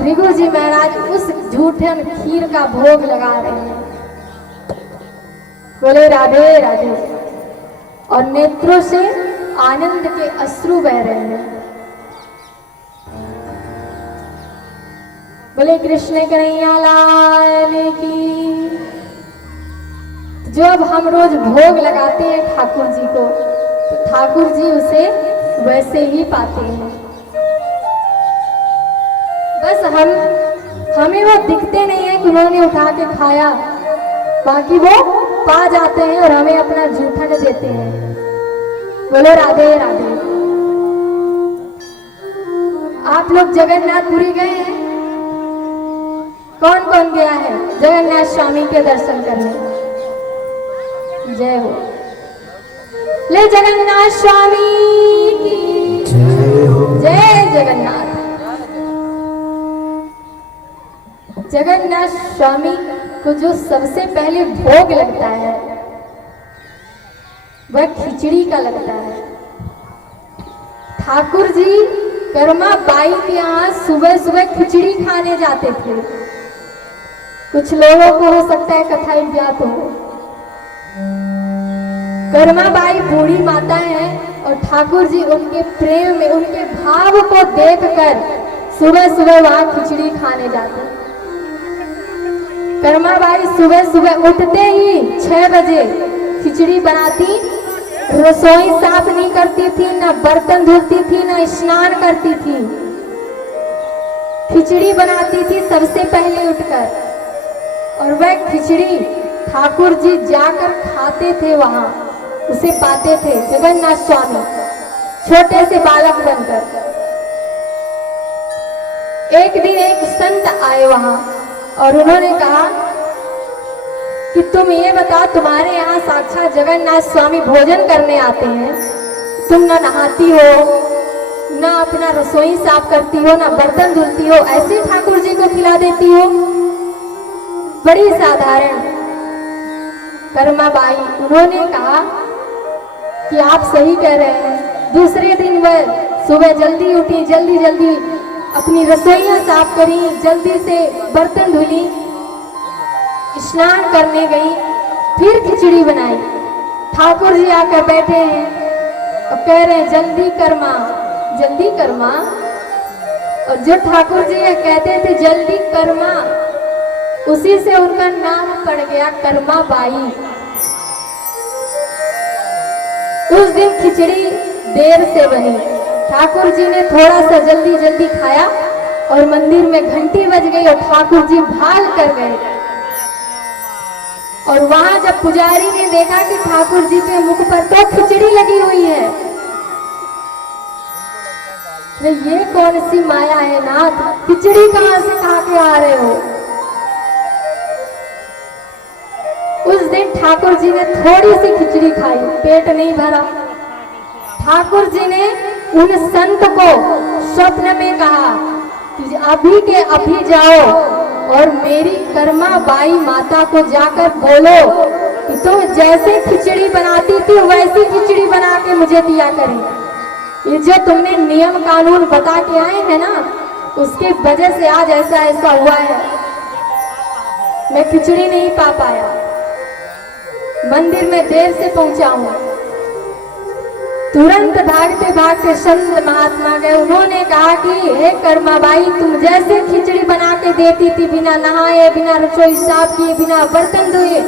भृगु जी महाराज उस झूठन खीर का भोग लगा रहे हैं। बोले राधे राधे, और नेत्रों से आनंद के अश्रु बह रहे हैं। बोले कृष्ण कन्हैया लाल की। जब हम रोज भोग लगाते हैं ठाकुर जी को, तो ठाकुर जी उसे वैसे ही पाते हैं। बस हमें वो दिखते नहीं है कि उन्होंने उठा के खाया, बाकी वो पा जाते हैं और हमें अपना जूठन देते हैं। बोले राधे राधे। आप लोग जगन्नाथपुरी गए हैं? कौन कौन गया है जगन्नाथ स्वामी के दर्शन करने? जय हो। ले जगन्नाथ स्वामी की जय हो। जय जगन्नाथ। जगन्नाथ स्वामी को जो सबसे पहले भोग लगता है वह खिचड़ी का लगता है। ठाकुर जी कर्मा बाई के यहाँ सुबह सुबह खिचड़ी खाने जाते थे। कुछ लोगों को हो सकता है कथा ज्ञात हो। कर्मा बाई बूढ़ी माता है और ठाकुर जी उनके प्रेम में, उनके भाव को देखकर सुबह सुबह वहां खिचड़ी खाने जाते। कर्मा बाई सुबह सुबह उठते ही 6 बजे खिचड़ी बनाती, रसोई साफ नहीं करती थी, ना बर्तन धुलती थी, ना स्नान करती थी, खिचड़ी बनाती थी सबसे पहले उठकर। और वह खिचड़ी ठाकुर जी जाकर खाते थे, वहां उसे पाते थे जगन्नाथ स्वामी छोटे से बालक बनकर। एक दिन एक संत आए वहां और उन्होंने कहा कि तुम ये बताओ, तुम्हारे यहाँ साक्षात जगन्नाथ स्वामी भोजन करने आते हैं, तुम ना नहाती हो, ना अपना रसोई साफ करती हो, ना बर्तन धुलती हो, ऐसे ठाकुर जी को खिला देती हो, बड़ी साधारण। कर्मा बाई उन्होंने कहा कि आप सही कह रहे हैं। दूसरे दिन वह सुबह जल्दी उठी, जल्दी जल्दी अपनी रसोइयां साफ करी, जल्दी से बर्तन धुली, स्नान करने गई, फिर खिचड़ी बनाई। ठाकुर जी आकर बैठे हैं और कह रहे हैं जल्दी कर माँ, जल्दी कर माँ। और जो ठाकुर जी ये कहते थे जल्दी कर माँ, उसी से उनका नाम पड़ गया कर्मा बाई। उस दिन खिचड़ी देर से बनी। ठाकुर जी ने थोड़ा सा जल्दी जल्दी खाया और मंदिर में घंटी बज गई और ठाकुर जी भाग कर गए। और वहां जब पुजारी ने देखा कि ठाकुर जी के मुख पर तो खिचड़ी लगी हुई है, तो ये कौन सी माया है नाथ, खिचड़ी कहां से खा के आ रहे हो। उस दिन ठाकुर जी ने थोड़ी सी खिचड़ी खाई, पेट नहीं भरा। ठाकुर जी ने उन संत को स्वप्न में कहा कि अभी के अभी जाओ और मेरी कर्मा बाई माता को जाकर बोलो कि तुम जैसे खिचड़ी बनाती थी वैसी खिचड़ी बना के मुझे दिया करें। ये जो तुमने नियम कानून बता के आए हैं ना, उसके वजह से आज ऐसा ऐसा हुआ है। मैं खिचड़ी नहीं पा पाया, मंदिर में देर से पहुंचा हूं। तुरंत भागते भागते संत महात्मा गए। उन्होंने कहा कि हे कर्माबाई, तुम जैसे खिचड़ी बना के देती थी बिना नहाए, बिना रसोई साफ किए, बिना बर्तन धोए,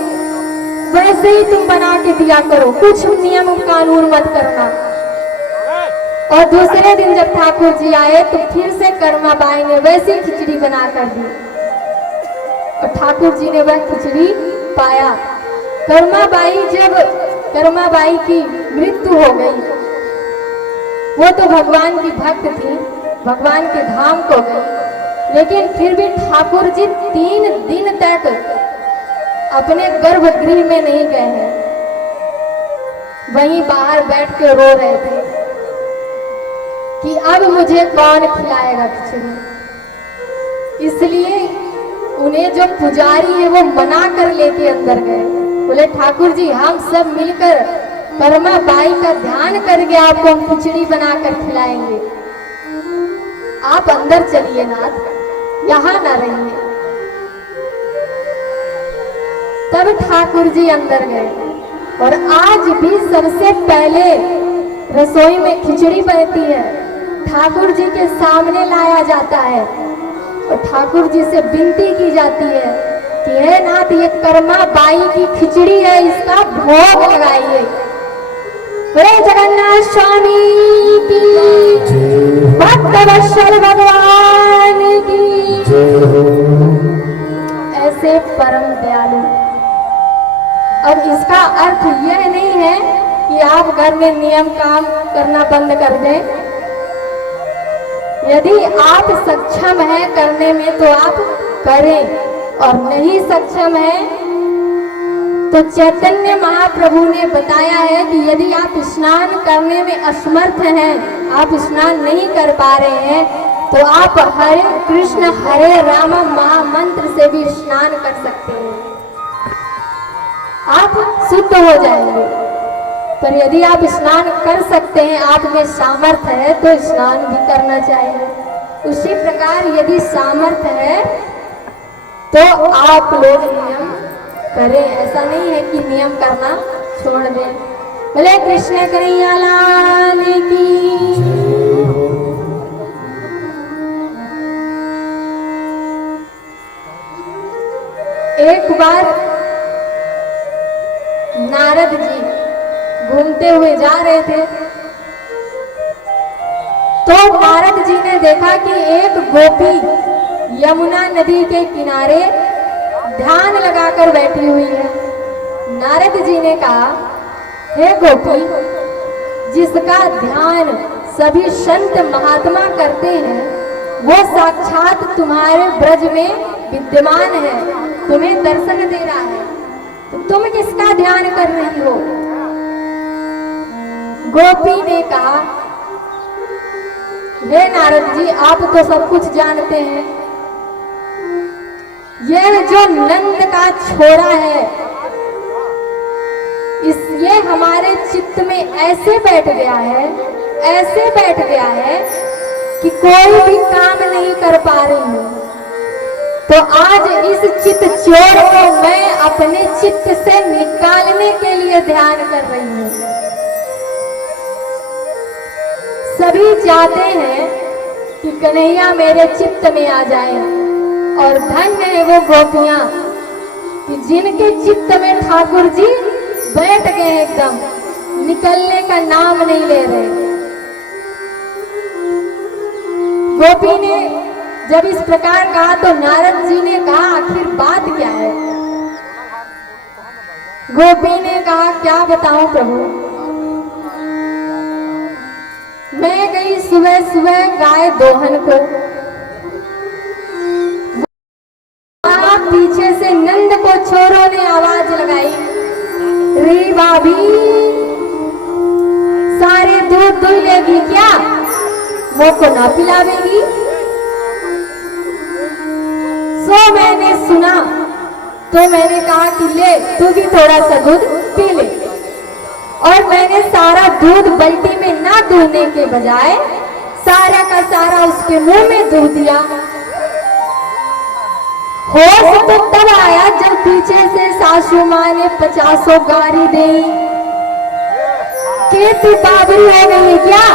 वैसे ही तुम बना के दिया करो, कुछ नियम कानून मत करना। और दूसरे दिन जब ठाकुर जी आए तो फिर से कर्माबाई ने वैसी खिचड़ी बना कर दी और ठाकुर जी ने वह खिचड़ी पाया। कर्माबाई की मृत्यु हो गई। वो तो भगवान की भक्त थी, भगवान के धाम को गई, लेकिन फिर भी ठाकुर जी 3 दिन तक अपने गर्भगृह में नहीं गए हैं, वहीं बाहर बैठ के रो रहे थे कि अब मुझे कौन खिलाएगा खिचड़ी। इसलिए उन्हें जो पुजारी है वो मना कर लेके अंदर गए। बोले ठाकुर जी, हम सब मिलकर कर्मा बाई का ध्यान करके आपको हम खिचड़ी बनाकर खिलाएंगे, आप अंदर चलिए नाथ, यहाँ ना रहिए। तब ठाकुर जी अंदर गए और आज भी सबसे पहले रसोई में खिचड़ी बनती है, ठाकुर जी के सामने लाया जाता है और ठाकुर जी से विनती की जाती है कि हे नाथ, ये कर्मा बाई की खिचड़ी है, इसका भोग लगाइए। बोले जगन्नाथ स्वामी की, भक्त वत्सल भगवान की। ऐसे परम दयालु। अब इसका अर्थ यह नहीं है कि आप घर में नियम काम करना बंद कर दें। यदि आप सक्षम हैं करने में तो आप करें, और नहीं सक्षम है तो चैतन्य महाप्रभु ने बताया है कि यदि आप स्नान करने में असमर्थ हैं, आप स्नान नहीं कर पा रहे हैं, तो आप हरे कृष्ण हरे राम महामंत्र से भी स्नान कर सकते हैं, आप शुद्ध हो जाएंगे। पर यदि आप स्नान कर सकते हैं, आप में सामर्थ्य है, तो स्नान भी करना चाहिए। उसी प्रकार यदि सामर्थ्य है तो आप लोग नियम करें, ऐसा नहीं है कि नियम करना छोड़ दें। बोले कृष्ण कन्हैया लाल की। एक बार नारद जी घूमते हुए जा रहे थे तो नारद जी ने देखा कि एक गोपी यमुना नदी के किनारे ध्यान लगाकर बैठी हुई है। नारद जी ने कहा, हे गोपी, जिसका ध्यान सभी संत महात्मा करते हैं, वो साक्षात तुम्हारे ब्रज में विद्यमान है, तुम्हें दर्शन दे रहा है, तो तुम किसका ध्यान कर रही हो। गोपी ने कहा, हे नारद जी, आप तो सब कुछ जानते हैं, यह जो नंद का छोरा है, ये हमारे चित्त में ऐसे बैठ गया है, ऐसे बैठ गया है कि कोई भी काम नहीं कर पा रही हूं। तो आज इस चित्त चोर को मैं अपने चित्त से निकालने के लिए ध्यान कर रही हूँ। सभी चाहते हैं कि कन्हैया मेरे चित्त में आ जाए, और धन्य है वो गोपियां कि जिनके चित्त में ठाकुर जी बैठ गए एकदम, निकलने का नाम नहीं ले रहे। गोपी ने जब इस प्रकार कहा तो नारद जी ने कहा आखिर बात क्या है। गोपी ने कहा क्या बताऊं प्रभु, मैं गई सुबह सुबह गाय दोहन को, पीछे से नंद को छोरों ने आवाज लगाई, रे भाभी सारे दूध दुह लेगी क्या, वो को ना पिलावेगी। सो मैंने सुना तो मैंने कहा कि ले तू भी थोड़ा सा दूध पी ले, और मैंने सारा दूध बल्टी में ना दूहने के बजाय सारा का सारा उसके मुंह में दूह दिया। होश तो तब आया जब पीछे से सासू माँ ने 50 गारी दी कि तू बाबरी हो गई क्या,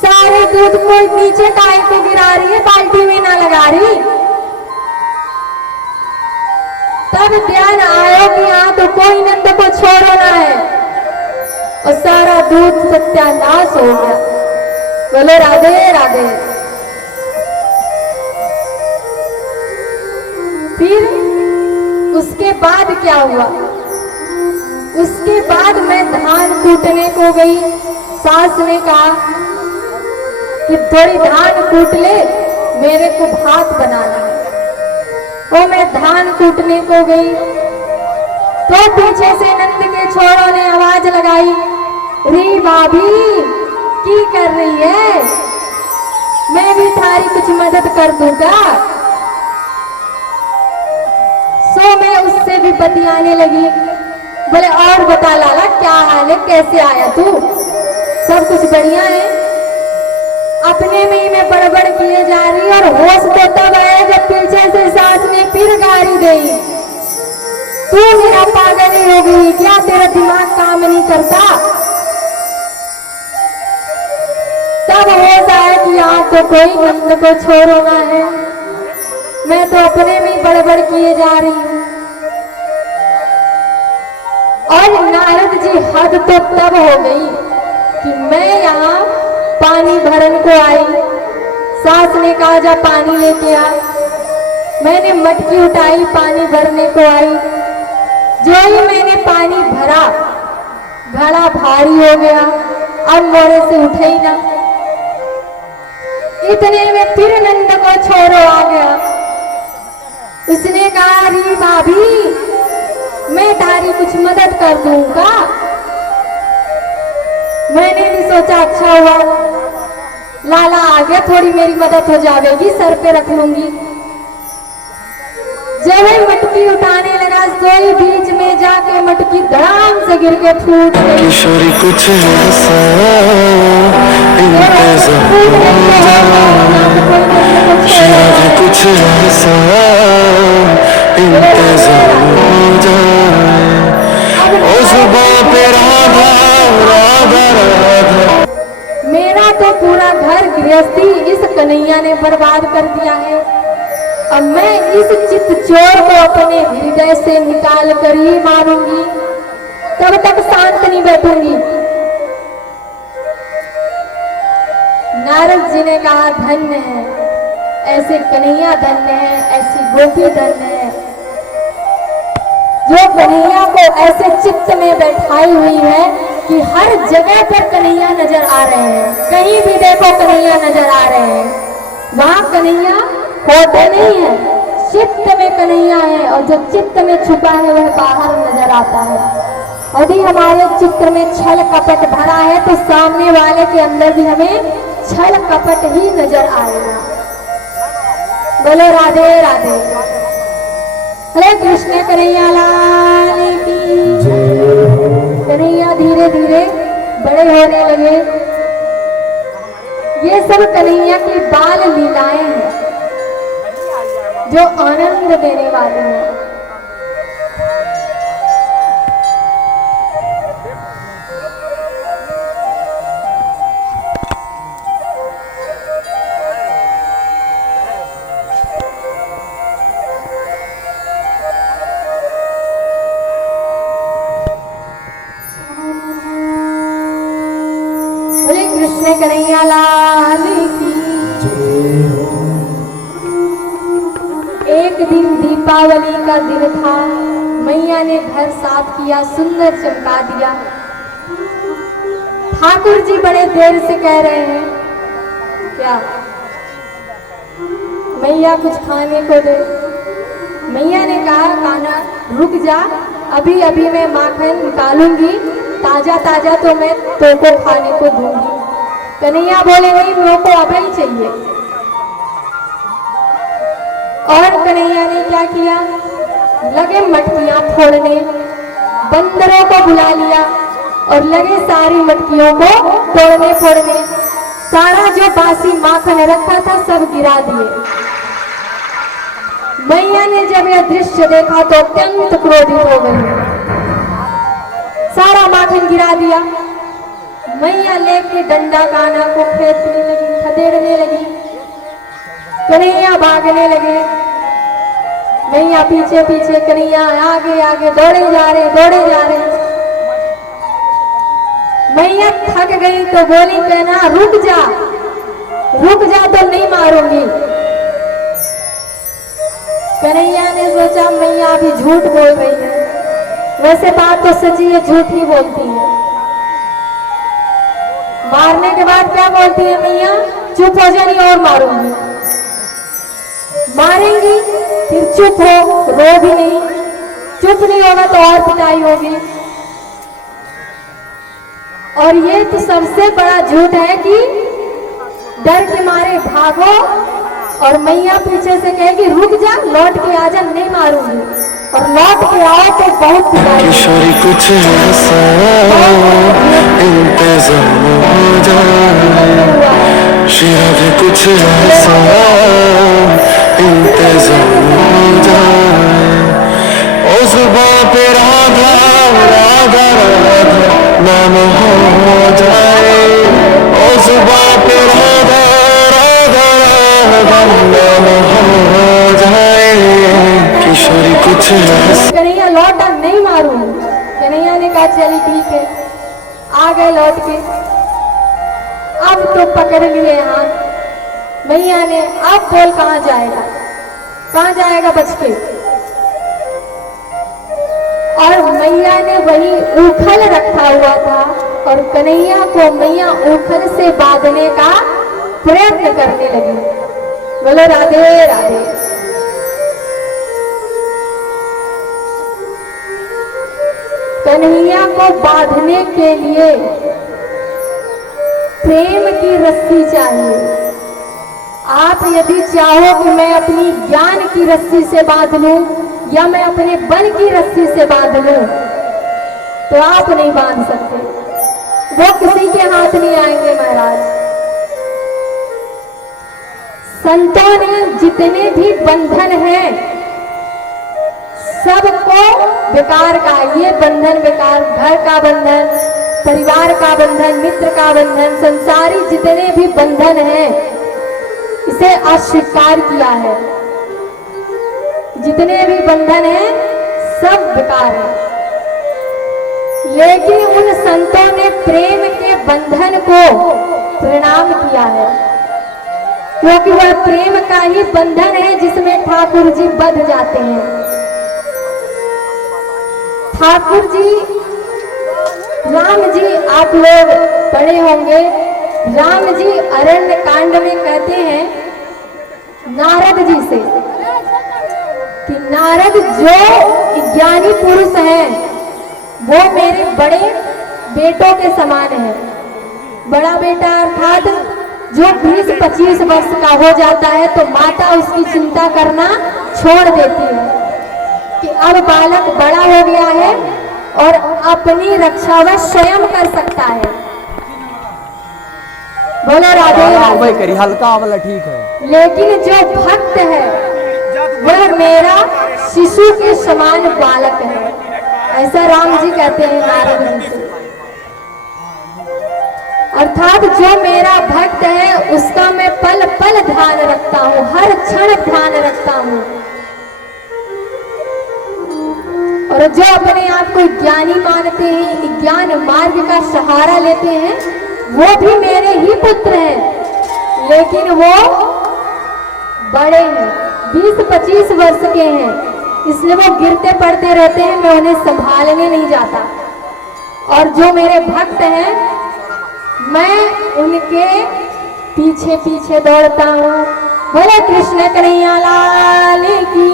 सारे दूध को नीचे काहे को गिरा रही है, बाल्टी में ना लगा रही। तब ध्यान आया कि यहाँ तो कोई नंद को छोड़ना है, और सारा दूध सत्यानाश हो गया। बोले राधे राधे। फिर उसके बाद क्या हुआ, उसके बाद मैं धान कूटने को गई। सास ने कहा कि थोड़ी धान कूट ले, मेरे को भात बनाना है। वो मैं धान कूटने को गई तो पीछे से नंद के छोरों ने आवाज लगाई, री भाभी की कर रही है, मैं भी थारी कुछ मदद कर दूंगा। सो मैं उससे भी बतियाने लगी। बोले और बता लाला क्या हाल है, कैसे आया तू, सब कुछ बढ़िया है। अपने में ही मैं बड़बड़ किए जा रही, और होश तो तब आया जब पीछे से सास ने फिर गाली दी, तू मेरा पागल ही हो गई क्या, तेरा दिमाग काम नहीं करता। तब होश आया कि यहाँ तो कोई नंद को छोड़ना है, मैं तो अपने में बड़बड़ किए जा रही हूँ। और नारद जी हद तो तब हो गई कि मैं यहाँ पानी भरन को आई। सास ने कहा जा पानी लेके आ, मैंने मटकी उठाई, पानी भरने को आई। जो ही मैंने पानी भरा, घड़ा भारी हो गया, अब मोरे से उठे ही ना। इतने में फिर नंद को छोरो आ गया। उसने कहा री भाभी मैं तारी कुछ मदद कर दूंगा। मैंने भी सोचा अच्छा हुआ लाला आ गया, थोड़ी मेरी मदद हो जाएगी, सर पे रख लूंगी। जब मटकी उठाने लगा तो ही बीच में जाके मटकी धड़ाम से गिर के फूट गई। कुछ कुछ मेरा तो पूरा घर गृहस्थी इस कन्हैया ने बर्बाद कर दिया है। अब मैं इस चित्त चोर को अपने हृदय से निकाल कर ही मारूंगी, तब तक शांत नहीं बैठूंगी। नारद जी ने कहा धन्य है ऐसे कन्हैया, धन्य है ऐसी गोपी, धन्य है जो कन्हैया को ऐसे चित्त में बैठाई हुई है कि हर जगह पर कन्हैया नजर आ रहे हैं। कहीं भी देखो कन्हैया नजर आ रहे हैं। वहां कन्हैया होते नहीं है, चित्त में कन्हैया है, और जो चित्त में छुपा है वह बाहर नजर आता है। यदि हमारे चित्त में छल कपट भरा है तो सामने वाले के अंदर भी हमें छल कपट ही नजर आएगा। बोलो राधे राधे। हरे कृष्ण कन्हैया लाल की। कन्हैया धीरे धीरे बड़े होने लगे। ये सब कन्हैया की बाल लीलाएं हैं। जो आनंद देने वाली है। बोले कृष्ण कन्हैया लाल की। एक दिन दीपावली का दिन था। मैया ने घर साफ किया, सुंदर चमका दिया। ठाकुर जी बड़े देर से कह रहे हैं, क्या मैया कुछ खाने को दे। मैया ने कहा, कान्हा रुक जा, अभी अभी मैं माखन निकालूंगी, ताजा ताजा तो मैं तुमको खाने को दूंगी। कन्हैया बोले, नहीं, मेरे को अभी ही चाहिए। और कन्हैया ने क्या किया, लगे मटकियां फोड़ने, बंदरों को बुला लिया और लगे सारी मटकियों को तोड़ने फोड़ने। सारा जो बासी माखन रखा था सब गिरा दिए। मैया ने जब यह दृश्य देखा तो अत्यंत क्रोधित हो गई, सारा माखन गिरा दिया। मैया लेके डंडा कान्हा को खेतने लगी, खदेड़ने लगी। कन्हैया भागने लगे, मैया पीछे पीछे, कन्हैया आगे आगे दौड़े जा रहे, दौड़े जा रहे। मैया थक गई तो बोली, कहना रुक जा, रुक जा तो नहीं मारूंगी। कन्हैया ने सोचा मैया अभी झूठ बोल रही है, वैसे बात तो सच्ची है, झूठ ही बोलती है। मारने के बाद क्या बोलती है मैया, चुप हो जा, नहीं और मारूंगी। मारेंगी फिर चुप हो, रो भी नहीं, चुप नहीं होगा तो और पिटाई होगी। और ये तो सबसे बड़ा झूठ है कि डर के मारे भागो और मैया पीछे से कहेगी रुक जा, लौट के आ जा, नहीं मारूंगी, और लौट के आओ तो बहुत पिटाई। किशोरी कुछ ऐसा इंतजाम हो जाए, शिरा भी कुछ ऐसा इंतजाम हो जाए। ओ जुबां पे राधा राधा राधा नाम हो जाए, ओ जुबां पे राधा राधा राधा नाम हो जाए। किशोरी कुछ ऐसा। कन्हैया लौटा, नहीं मारूंगी। कन्हैया ने कहा चली ठीक है, आ गए लौट के। अब तो पकड़ लिए हाथ मैया ने, अब बोल कहाँ जाएगा, कहाँ जाएगा बच के। और मैया ने वही ऊखल रखा हुआ था और कन्हैया को मैया ऊखल से बांधने का प्रयत्न करने लगी। बोलो राधे राधे। कन्हैया को बांधने के लिए प्रेम की रस्सी चाहिए। आप यदि चाहो कि मैं अपनी ज्ञान की रस्सी से बांध लूं या मैं अपने बल की रस्सी से बांध लूं, तो आप नहीं बांध सकते, वो किसी के हाथ नहीं आएंगे महाराज। संतों ने जितने भी बंधन हैं सबको बेकार का, ये बंधन बेकार, घर का बंधन, परिवार का बंधन, मित्र का बंधन, संसारी जितने भी बंधन हैं इसे अस्वीकार किया है। जितने भी बंधन हैं सब बेकार है। लेकिन उन संतों ने प्रेम के बंधन को प्रणाम किया है, क्योंकि वह प्रेम का ही बंधन है जिसमें ठाकुर जी बंध जाते हैं। ठाकुर जी, राम जी, आप लोग पढ़े होंगे, राम जी अरण्य कांड में कहते हैं नारद जी से कि नारद जो ज्ञानी पुरुष हैं वो मेरे बड़े बेटों के समान है। बड़ा बेटा अर्थात जो 20-25 वर्ष का हो जाता है तो माता उसकी चिंता करना छोड़ देती है कि अब बालक बड़ा हो गया है और अपनी रक्षा वह स्वयं कर सकता है। बोलो राधे राधे। करी हल्का वाला ठीक है। लेकिन जो भक्त है वह मेरा शिशु के समान बालक है। ऐसा राम जी कहते हैं नारद जी से। अर्थात जो मेरा भक्त है उसका मैं पल पल ध्यान रखता हूँ, हर क्षण ध्यान रखता हूँ। और जो अपने आप को ज्ञानी मानते हैं, ज्ञान मार्ग का सहारा लेते हैं, वो भी मेरे ही पुत्र हैं, लेकिन वो बड़े हैं, 20-25 वर्ष के हैं, इसलिए वो गिरते पड़ते रहते हैं, मैं उन्हें संभालने नहीं जाता। और जो मेरे भक्त हैं मैं उनके पीछे पीछे दौड़ता हूँ। बोले कृष्ण कन्हैया लाल की।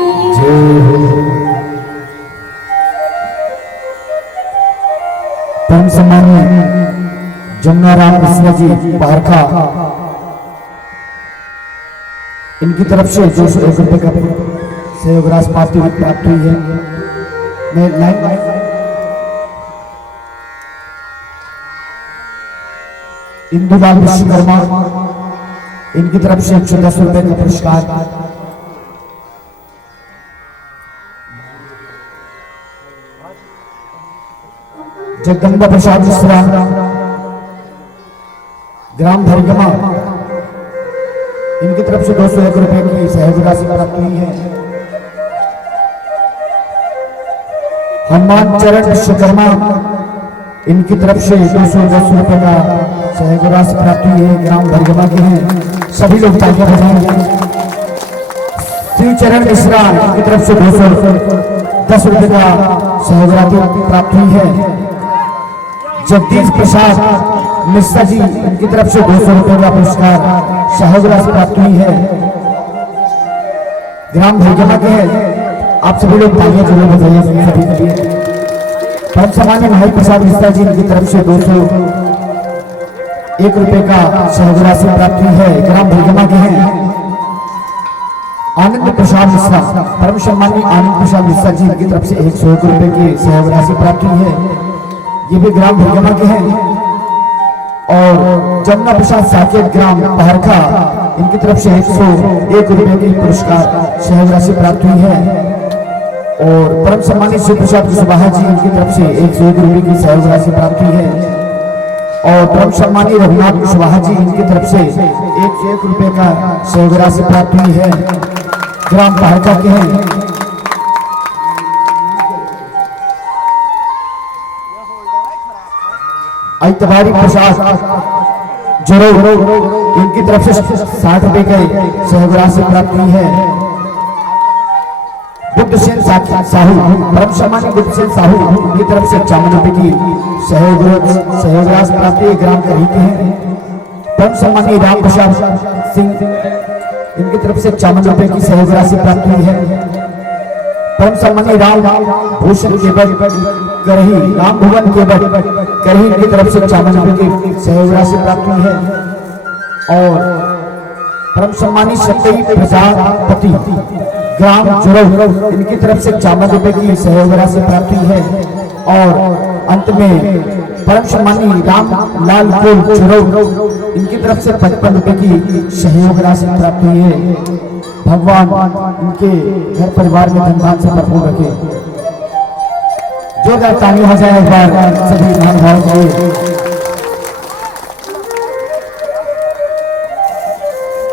परम सम्मानीय जमुना राम मिश्रा जी पारखा, इनकी तरफ से 201 रुपए का सहयोग राशि प्राप्त हुई है। मैं लाइन इंदुलाल विश्वकर्मा, इनकी तरफ से 110 रुपए का पुरस्कार। जगदम्बा प्रसाद मिश्रा, ग्राम धरिगमा, इनकी तरफ से 201 रुपए की सहयोग राशि प्राप्त हुई है। हनुमान चरण विश्वकर्मा, इनकी तरफ से 210 रुपए का सहयोग राशि प्राप्त हुई है, ग्राम धरिगमा के हैं। सभी लोग तालियां बजाएंगे। श्री चरण मिश्रा, इनकी तरफ से 210 रुपए का सहयोग राशि प्राप्त हुई है। जगदीश प्रसाद मिश्रा जी, इनकी तरफ से 200 रुपए का पुरस्कार सहयोग राशि प्राप्त हुई है, ग्राम धरिगमा के हैं। आप सभी लोग तालियां जरूर बजाइए सभी के लिए। परम सम्मानीय भाई प्रसाद मिश्रा जी, इनकी तरफ से 201 रुपए का सहयोग राशि प्राप्त हुई है, ग्राम धरिगमा के हैं। आनंद प्रसाद मिश्रा, परम सम्मानीय आनंद प्रसाद मिश्रा जी, इनकी तरफ से 101 रुपए की सहयोग राशि प्राप्त हुई है, ये भी ग्राम धरिगमा के हैं। और जमुना प्रसाद साकेत, ग्राम पारखा, इनकी तरफ से 101 रुपए की पुरस्कार सहयोग राशि प्राप्त हुई है। और परम सम्मानित शिव प्रसाद कुशवाहा जी, इनकी तरफ से 101 रुपए की सहयोग राशि प्राप्त हुई है। और परम सम्मानित रघुनाथ कुशवाहा जी, इनकी तरफ से 101 रुपए का सहयोग राशि प्राप्त हुई है, ग्राम पारका के हैं। ऐतबारी प्रसाद जोरो, इनकी तरफ से 60 रुपए के सहयोग राशि प्राप्त हुई है। बुद्ध सेन साहू, परम सम्मानित बुद्ध सेन साहू, इनकी तरफ से 51 रुपए की सहयोग राशि प्राप्त हुई, ग्राम करी के हैं। परम सम्मानित राम प्रसाद सिंह, इनकी तरफ से 51 रुपए की सहयोग राशि प्राप्त हुई है। परम सम्मानित राम भूषण केवल करही, राम भुवन केवल करही, इनकी तरफ से 51 रुपए की सहयोग राशि प्राप्त हुई है। और परम सम्मानित सत्यी प्रजापति, ग्राम जुरव, इनकी तरफ से 51 रुपए की सहयोग राशि प्राप्त हुई है। और अंत में परम सम्मानित राम लाल कोल जुरव, इनकी तरफ से 55 रुपए की सहयोग राशि प्राप्त हुई है। भगवान इनके घर परिवार में धनधान से भरपूर रखे। जोरदार तालियां हो जाए एक बार सभी महान भाव को।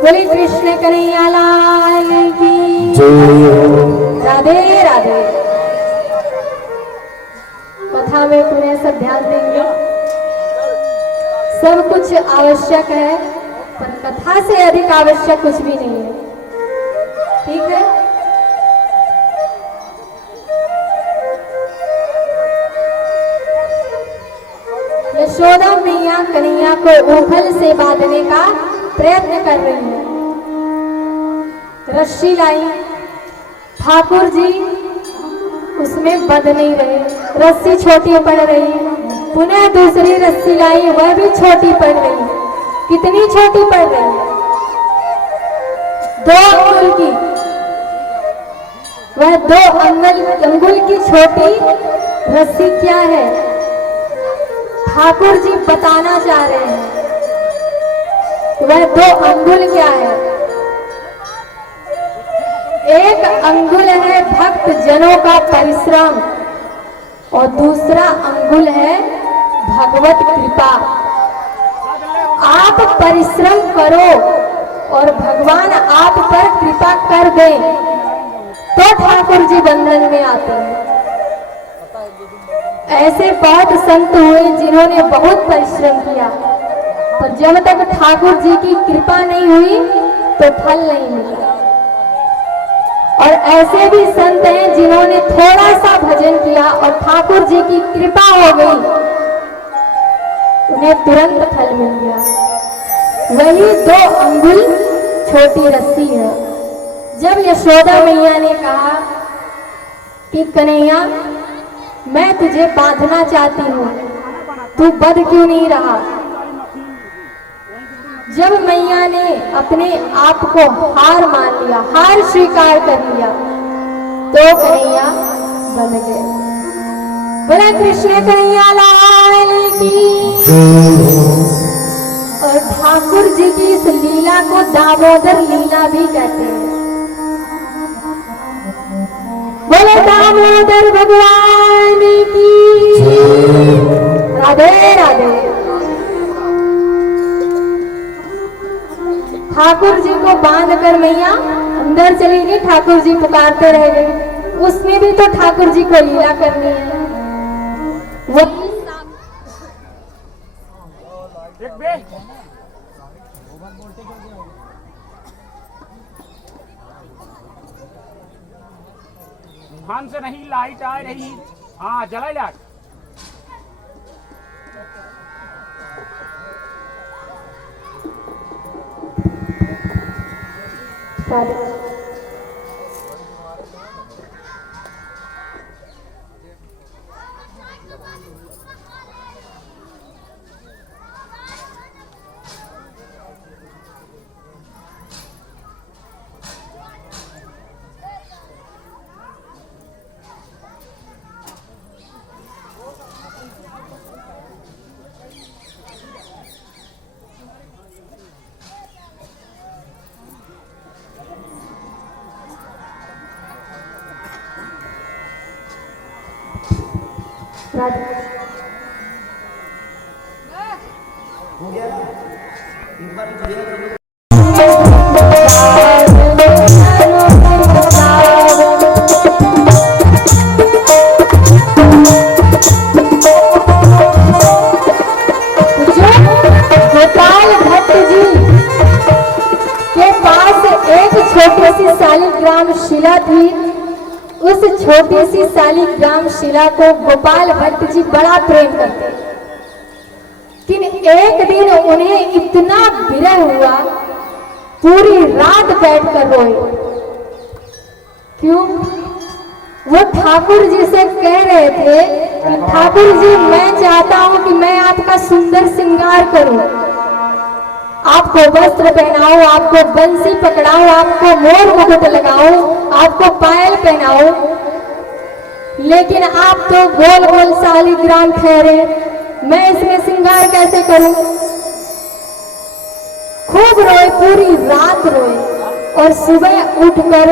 बोले कृष्ण कन्हैया लाल की जय। राधे राधे। कथा में पुनः सब ध्यान देंगे। सब कुछ आवश्यक है, पर कथा से अधिक आवश्यक कुछ भी नहीं है, ठीक है। यशोदा मैया कन्हैया को ऊखल से बांधने का प्रयत्न कर रही है। रस्सी लाई, ठाकुर जी उसमें बंध नहीं रहे, रस्सी छोटी पड़ रही। पुनः दूसरी रस्सी लाई, वह भी छोटी पड़ रही। कितनी छोटी पड़ रही? 2 अंगुल की। वह 2 अंगुल की छोटी रस्सी क्या है? ठाकुर जी बताना चाह रहे हैं वह 2 अंगुल क्या है। एक अंगुल है भक्त जनों का परिश्रम और दूसरा अंगुल है भगवत कृपा। आप परिश्रम करो और भगवान आप पर कृपा कर दें तो ठाकुर जी बंधन में आते हैं। ऐसे बहुत संत हुए जिन्होंने बहुत परिश्रम किया, पर जब तक ठाकुर जी की कृपा नहीं हुई तो फल नहीं मिला। और ऐसे भी संत हैं जिन्होंने थोड़ा सा भजन किया और ठाकुर जी की कृपा हो गई, उन्हें तुरंत फल मिल गया। वही 2 अंगुल छोटी रस्सी है। जब यशोदा मैया ने कहा कि कन्हैया मैं तुझे बांधना चाहती हूँ, तू बंध क्यों नहीं रहा? जब मैया ने अपने आप को हार मान लिया, हार स्वीकार कर लिया, तो कन्हैया बन गए। बोला कृष्ण कन्हैया लाल की। और ठाकुर जी की इस लीला को दामोदर लीला भी कहते हैं। बोले दामोदर भगवान की। राधे राधे। ठाकुर जी को बांध कर मैया अंदर चली गई, ठाकुर जी पुकारते रह गए। उसमें भी तो ठाकुर जी को लीला करनी है। वही ध्यान से नहीं, लाइट आ रही। हाँ जलाई लाइट। शिला थी। उस छोटी सी शालिग्राम शिला को गोपाल भट्ट जी बड़ा प्रेम करते, लेकिन एक दिन उन्हें इतना विरह हुआ, पूरी रात बैठकर रोए। क्यों? वो ठाकुर जी से कह रहे थे कि ठाकुर जी मैं चाहता हूं कि मैं आपका सुंदर श्रृंगार करूं, आपको वस्त्र पहनाऊं, आपको बंसी पकड़ाऊं, आपको मोर मुकुट लगाऊं, आपको पायल पहनाऊं, लेकिन आप तो गोल गोल शालिग्राम ठहरे, मैं इसमें श्रृंगार कैसे करूं? खूब रोए, पूरी रात रोए और सुबह उठकर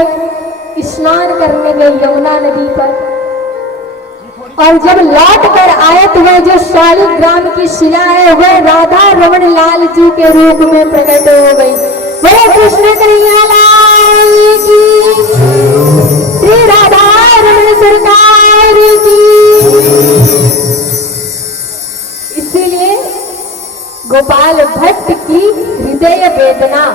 स्नान करने गए यमुना नदी पर। और जब लौट कर आए तो वह जो शालिग्राम की शिला है वह राधा रमन लाल जी के रूप में प्रकट हो गई। वह कृष्ण कन्हैया लाल की, श्री राधा रमन सरकार की। इसीलिए गोपाल भट्ट की हृदय वेदना,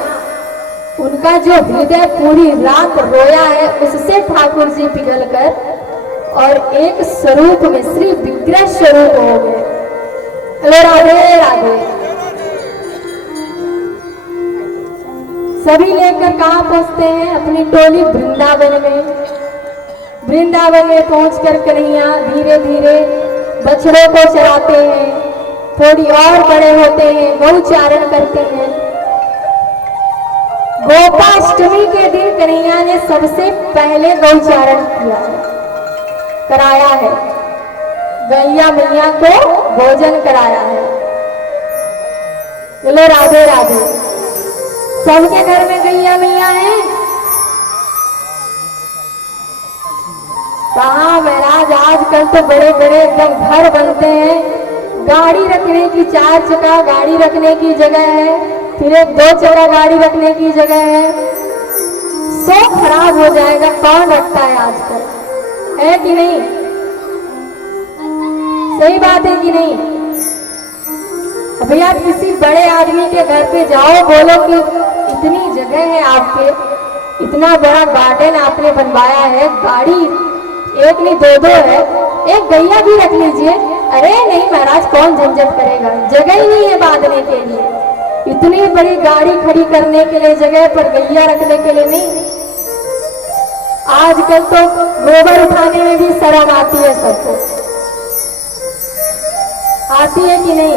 उनका जो हृदय पूरी रात रोया है, उससे ठाकुर जी पिघलकर और एक स्वरूप में श्री विग्रह स्वरूप हो गए। हेलो राधे राधे। सभी लेकर कहाँ पहुंचते हैं? अपनी टोली वृंदावन में। वृंदावन में पहुंचकर कन्हैया धीरे धीरे बछड़ों को चराते हैं, थोड़ी और बड़े होते हैं, गौचारण करते हैं। गोपाष्टमी के दिन कन्हैया ने सबसे पहले गौचारण किया, कराया है, गैया मैया को भोजन कराया है। बोलो राधे राधे। सबके घर में गैया मैया है, कहाँ महाराज, आजकल तो बड़े बड़े एकदम घर बनते हैं, गाड़ी रखने की 4 चक्का गाड़ी रखने की जगह है, फिर एक 2 चक्का गाड़ी रखने की जगह है। सो खराब हो जाएगा, कौन रखता है आजकल, है कि नहीं? सही बात है कि नहीं? भैया किसी बड़े आदमी के घर पे जाओ, बोलो कि इतनी जगह है आपके, इतना बड़ा गार्डन आपने बनवाया है, गाड़ी एक नहीं 2-2 है, एक गैया भी रख लीजिए। अरे नहीं महाराज, कौन झंझट करेगा, जगह ही नहीं है बांधने के लिए। इतनी बड़ी गाड़ी खड़ी करने के लिए जगह, पर गैया रखने के लिए नहीं। आजकल तो गोबर उठाने में भी शर्म आती है सबको, आती है कि नहीं?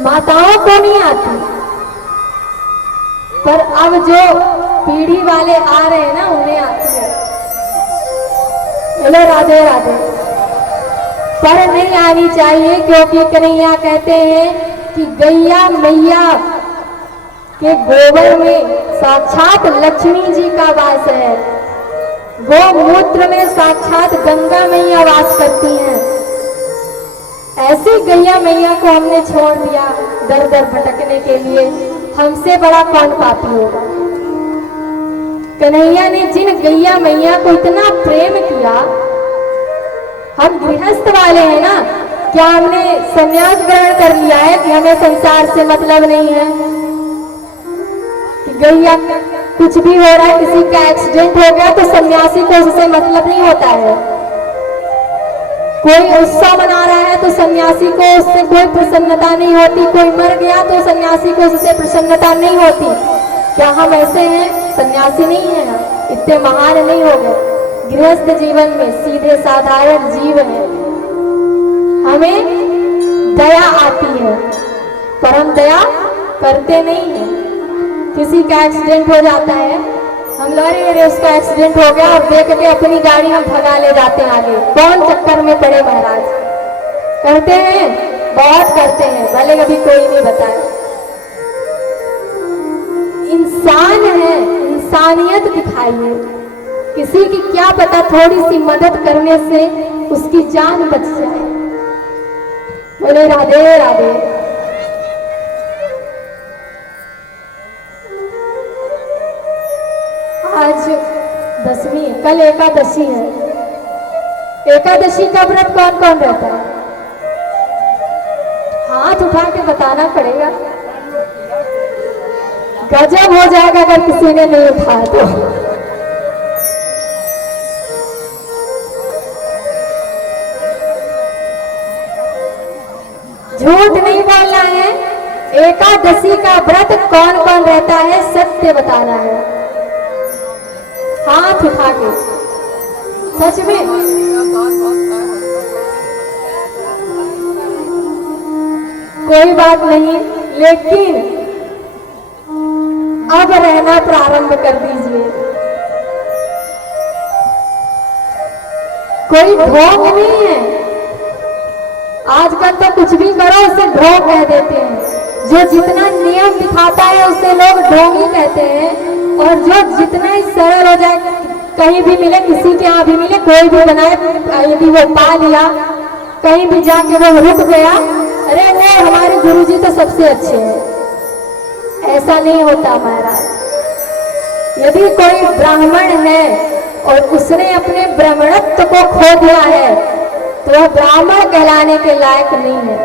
माताओं को नहीं आती, पर अब जो पीढ़ी वाले आ रहे हैं ना, उन्हें आती है। बोलो राधे राधे। पर नहीं आनी चाहिए, क्योंकि कन्हैया कहते हैं कि गैया मैया के गोबर में साक्षात लक्ष्मी जी का वास है, गोमूत्र में साक्षात गंगा मैया वास करती हैं। ऐसी गैया मैया को हमने छोड़ दिया दर दर भटकने के लिए, हमसे बड़ा कौन पापी होगा? कन्हैया ने जिन गैया मैया को इतना प्रेम किया, हम गृहस्थ वाले हैं ना, क्या हमने संन्यास ग्रहण कर लिया है कि हमें संसार से मतलब नहीं है? कि गैया कुछ भी हो रहा है, किसी का एक्सीडेंट हो गया तो सन्यासी को उससे मतलब नहीं होता है। कोई उत्सव मना रहा है तो सन्यासी को उससे कोई प्रसन्नता नहीं होती, कोई मर गया तो सन्यासी को उससे प्रसन्नता नहीं होती। क्या हम ऐसे हैं? सन्यासी नहीं है, हम इतने महान नहीं हो गए। गृहस्थ जीवन में सीधे साधारण जीव है, हमें दया आती है, पर हम दया करते नहीं है। किसी का एक्सीडेंट हो जाता है, हम लोग अरे उसका एक्सीडेंट हो गया और देख के अपनी गाड़ी हम भगा ले जाते हैं आगे, कौन चक्कर में पड़े महाराज? करते हैं, बहुत करते हैं, भले कभी कोई नहीं बताए। इंसान है, इंसानियत दिखाइए। किसी की क्या पता थोड़ी सी मदद करने से उसकी जान बच जाए। बोले राधे राधे। आज 10वीं, कल एकादशी है। एकादशी का व्रत कौन कौन रहता है? हाथ उठा के बताना पड़ेगा, गजब हो जाएगा अगर किसी ने नहीं उठाया तो। झूठ नहीं बोलना है। एकादशी का व्रत कौन कौन रहता है, सत्य बताना है, हाथ उठा के। सच में कोई बात नहीं, लेकिन अब रहना प्रारंभ कर दीजिए। कोई ढोंग नहीं है, आजकल तो कुछ भी करो उसे ढोंग कह देते हैं। जो जितना नियम दिखाता है उसे लोग ढोंगी कहते हैं, और जो जितना ही सरल हो जाए, कहीं भी मिले, किसी के यहाँ भी मिले, कोई भी बनाए, यदि वो पा लिया, कहीं भी जाके वो रुक गया, अरे वो हमारे गुरुजी तो सबसे अच्छे हैं। ऐसा नहीं होता महाराज। यदि कोई ब्राह्मण है और उसने अपने ब्राह्मणत्व को खो दिया है, तो वह ब्राह्मण कहलाने के लायक नहीं है।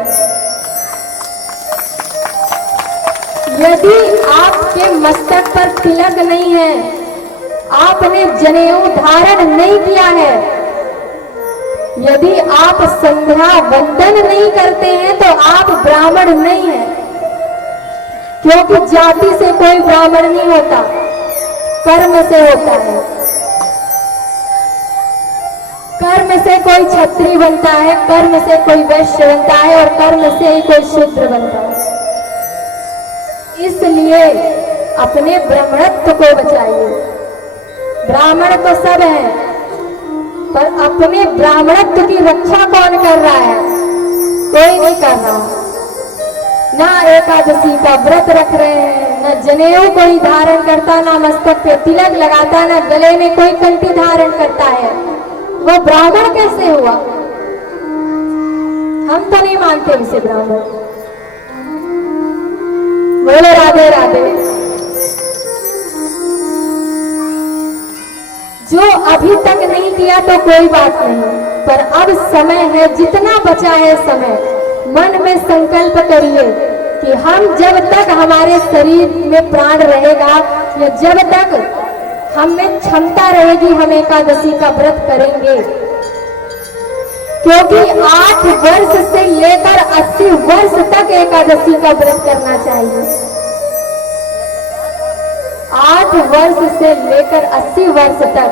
यदि आपके मस्तक पर तिलक नहीं है, आपने जनेऊ धारण नहीं किया है, यदि आप संध्या वंदन नहीं करते हैं, तो आप ब्राह्मण नहीं हैं। क्योंकि जाति से कोई ब्राह्मण नहीं होता, कर्म से होता है। कर्म से कोई क्षत्रिय बनता है, कर्म से कोई वैश्य बनता है, और कर्म से ही कोई शूद्र बनता है। इसलिए अपने ब्राह्मणत्व को बचाइए। ब्राह्मण तो सब है, पर अपने ब्राह्मणत्व की रक्षा कौन कर रहा है? कोई नहीं कर रहा। ना एकादशी का व्रत रख रहे हैं, न जनेऊ कोई धारण करता, ना मस्तक पे तिलक लगाता, ना गले में कोई कंठी धारण करता है, वो ब्राह्मण कैसे हुआ? हम तो नहीं मानते उसे ब्राह्मण। बोलो राधे राधे। जो अभी तक नहीं किया तो कोई बात नहीं, पर अब समय है, जितना बचा है समय, मन में संकल्प करिए कि हम जब तक हमारे शरीर में प्राण रहेगा या जब तक हम में क्षमता रहेगी हम एकादशी का व्रत करेंगे। क्योंकि 8 वर्ष से लेकर 80 वर्ष तक एकादशी का व्रत करना चाहिए। 8 वर्ष से लेकर 80 वर्ष तक।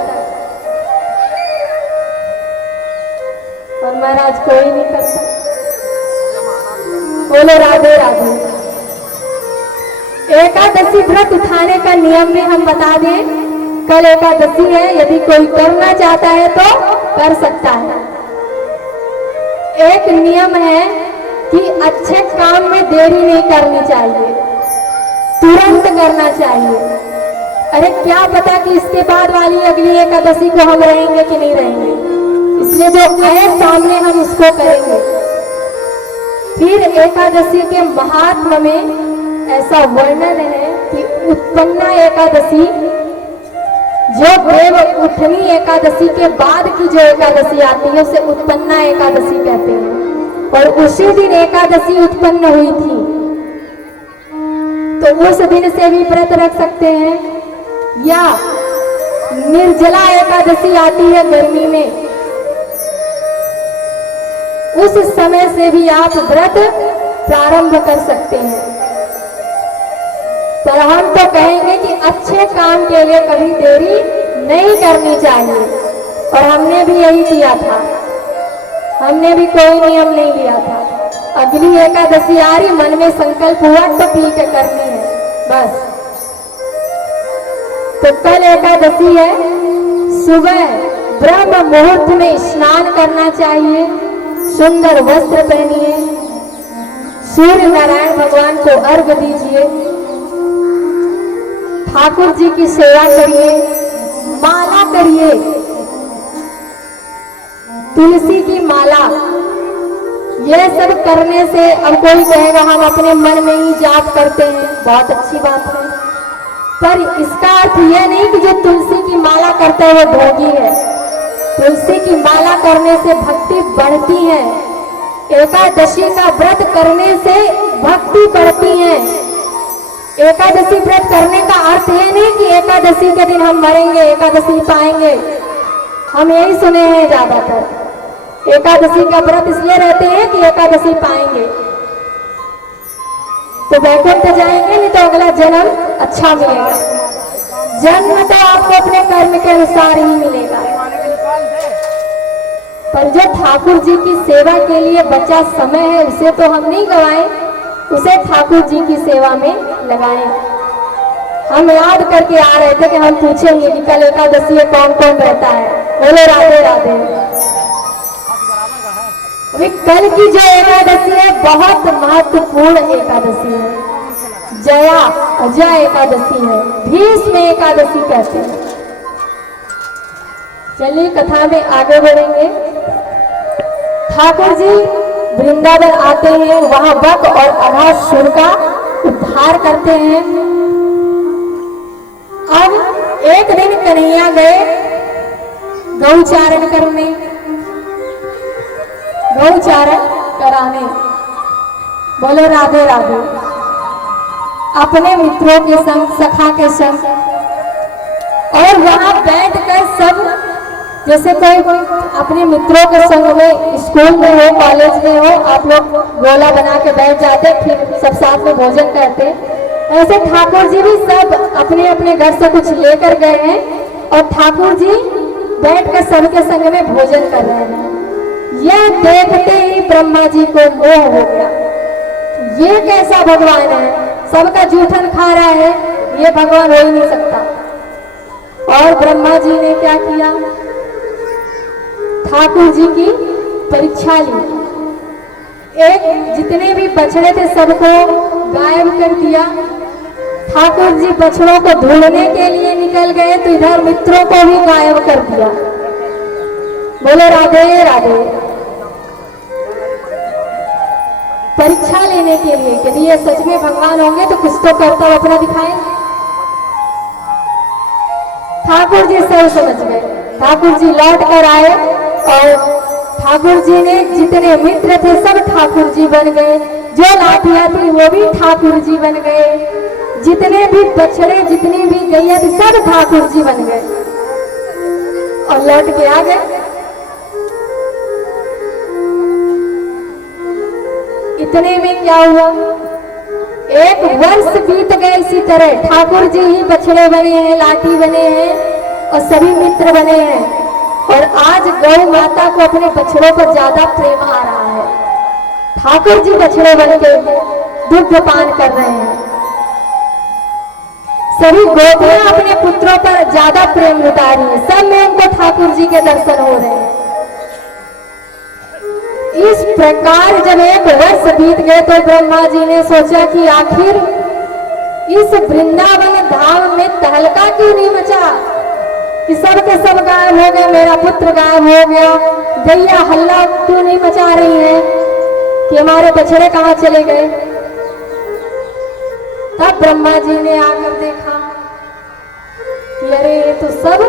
और महाराज कोई नहीं करता। बोलो राधे राधे। एकादशी व्रत उठाने का नियम भी हम बता दें। कल एकादशी है, यदि कोई करना चाहता है तो कर सकता है। एक नियम है कि अच्छे काम में देरी नहीं करनी चाहिए, तुरंत करना चाहिए। अरे क्या पता कि इसके बाद वाली अगली एकादशी को हम रहेंगे कि नहीं रहेंगे, इसलिए जो है सामने हम उसको करेंगे। फिर एकादशी के महात्म्य में ऐसा वर्णन है कि उत्पन्ना एकादशी, जो देव उठनी एकादशी के बाद की जो एकादशी आती है उसे उत्पन्ना एकादशी कहते हैं। और उसी दिन एकादशी उत्पन्न हुई थी, तो उस दिन से भी व्रत रख सकते हैं। या निर्जला एकादशी आती है गर्मी में, उस समय से भी आप व्रत प्रारंभ कर सकते हैं। पर हम तो कहेंगे कि अच्छे काम के लिए कभी देरी नहीं करनी चाहिए। और हमने भी यही किया था, हमने भी कोई नियम नहीं लिया था। अगली एकादशी आ रही, मन में संकल्प हुआ तो ठीक है, करनी है बस। तो कल एकादशी है, सुबह ब्रह्म मुहूर्त में स्नान करना चाहिए, सुंदर वस्त्र पहनिए, सूर्य नारायण भगवान को अर्घ दीजिए, ठाकुर जी की सेवा करिए, माला करिए, तुलसी की माला। यह सब करने से, अब कोई कहेगा हम अपने मन में ही जाप करते हैं, बहुत अच्छी बात है, पर इसका अर्थ यह नहीं कि जो तुलसी की माला करता है वो भोगी है। तुलसी की माला करने से भक्ति बढ़ती है। एकादशी का व्रत करने से भक्ति बढ़ती है। एकादशी व्रत करने का अर्थ ये नहीं कि एकादशी के दिन हम मरेंगे, एकादशी पाएंगे। हम यही सुने हैं ज्यादातर, एकादशी का व्रत इसलिए रहते हैं कि एकादशी पाएंगे तो वैकुंठ जाएंगे, नहीं तो अगला जन्म अच्छा मिलेगा। जन्म तो आपको अपने कर्म के अनुसार ही मिलेगा। पर जो ठाकुर जी की सेवा के लिए बचा समय है उसे तो हम नहीं गवाएं, उसे ठाकुर जी की सेवा में लगाएं। हम याद करके आ रहे थे कि हम पूछेंगे कि कल एकादशी में कौन कौन रहता है। बोलो राधे राधे। अभी कल की जो एकादशी है बहुत महत्वपूर्ण एकादशी है, जया अजय एकादशी है, भीष्म एकादशी कहते हैं। चलिए कथा में आगे बढ़ेंगे। ठाकुर जी वृंदावन आते हैं, वहां बक और अघासुर का उद्धार करते हैं। अब एक दिन कन्हैया गए गौचारण करने, गौचारण कराने। बोलो राधे राधे। अपने मित्रों के संग, सखा के संग, और वहां बैठकर सब, जैसे कोई अपने मित्रों के संग में स्कूल में हो, कॉलेज में हो, आप लोग गोला बना के बैठ जाते, फिर सब साथ में भोजन करते, ऐसे ठाकुर जी भी सब अपने अपने घर से कुछ लेकर गए हैं और ठाकुर जी बैठकर सबके संग में भोजन कर रहे हैं। यह देखते ही ब्रह्मा जी को मोह हो गया, ये कैसा भगवान है, सबका जूठन खा रहा है, ये भगवान हो ही नहीं सकता। और ब्रह्मा जी ने क्या किया, ठाकुर जी की परीक्षा ली। एक जितने भी बछड़े थे सबको गायब कर दिया, ठाकुर जी बछड़ों को ढूंढने के लिए निकल गए तो इधर मित्रों को भी गायब कर दिया। बोले राधे राधे। परीक्षा लेने के लिए कि ये सच में भगवान होंगे तो कुछ तो कर्तव्य अपना दिखाएं। ठाकुर जी सब समझ गए। ठाकुर जी लौट कर आए और ठाकुर जी ने जितने मित्र थे सब ठाकुर जी बन गए, जो लाठियां थी वो भी ठाकुर जी बन गए, जितने भी बछड़े जितनी भी गैया थी सब ठाकुर जी बन गए और लौट के आ गए। इतने में क्या हुआ, एक वर्ष बीत गए इसी तरह। ठाकुर जी ही बछड़े बने हैं, लाठी बने हैं और सभी मित्र बने हैं। और आज गौ माता को अपने बछड़ों पर ज्यादा प्रेम आ रहा है। ठाकुर जी बछड़े बन के दुग्ध पान कर रहे हैं। सभी गोपियां अपने पुत्रों पर ज्यादा प्रेम लुटा रही है। सब में उनको ठाकुर जी के दर्शन हो रहे हैं। इस प्रकार जब एक वर्ष बीत गए तो ब्रह्मा जी ने सोचा कि आखिर इस वृंदावन धाम में तहलका क्यों नहीं मचा कि सब के सब गायब हो गए, मेरा पुत्र गायब हो गया, गैया हल्ला क्यों नहीं मचा रही है कि हमारे बछड़े कहाँ चले गए। तब ब्रह्मा जी ने आकर देखा कि अरे ये तो सब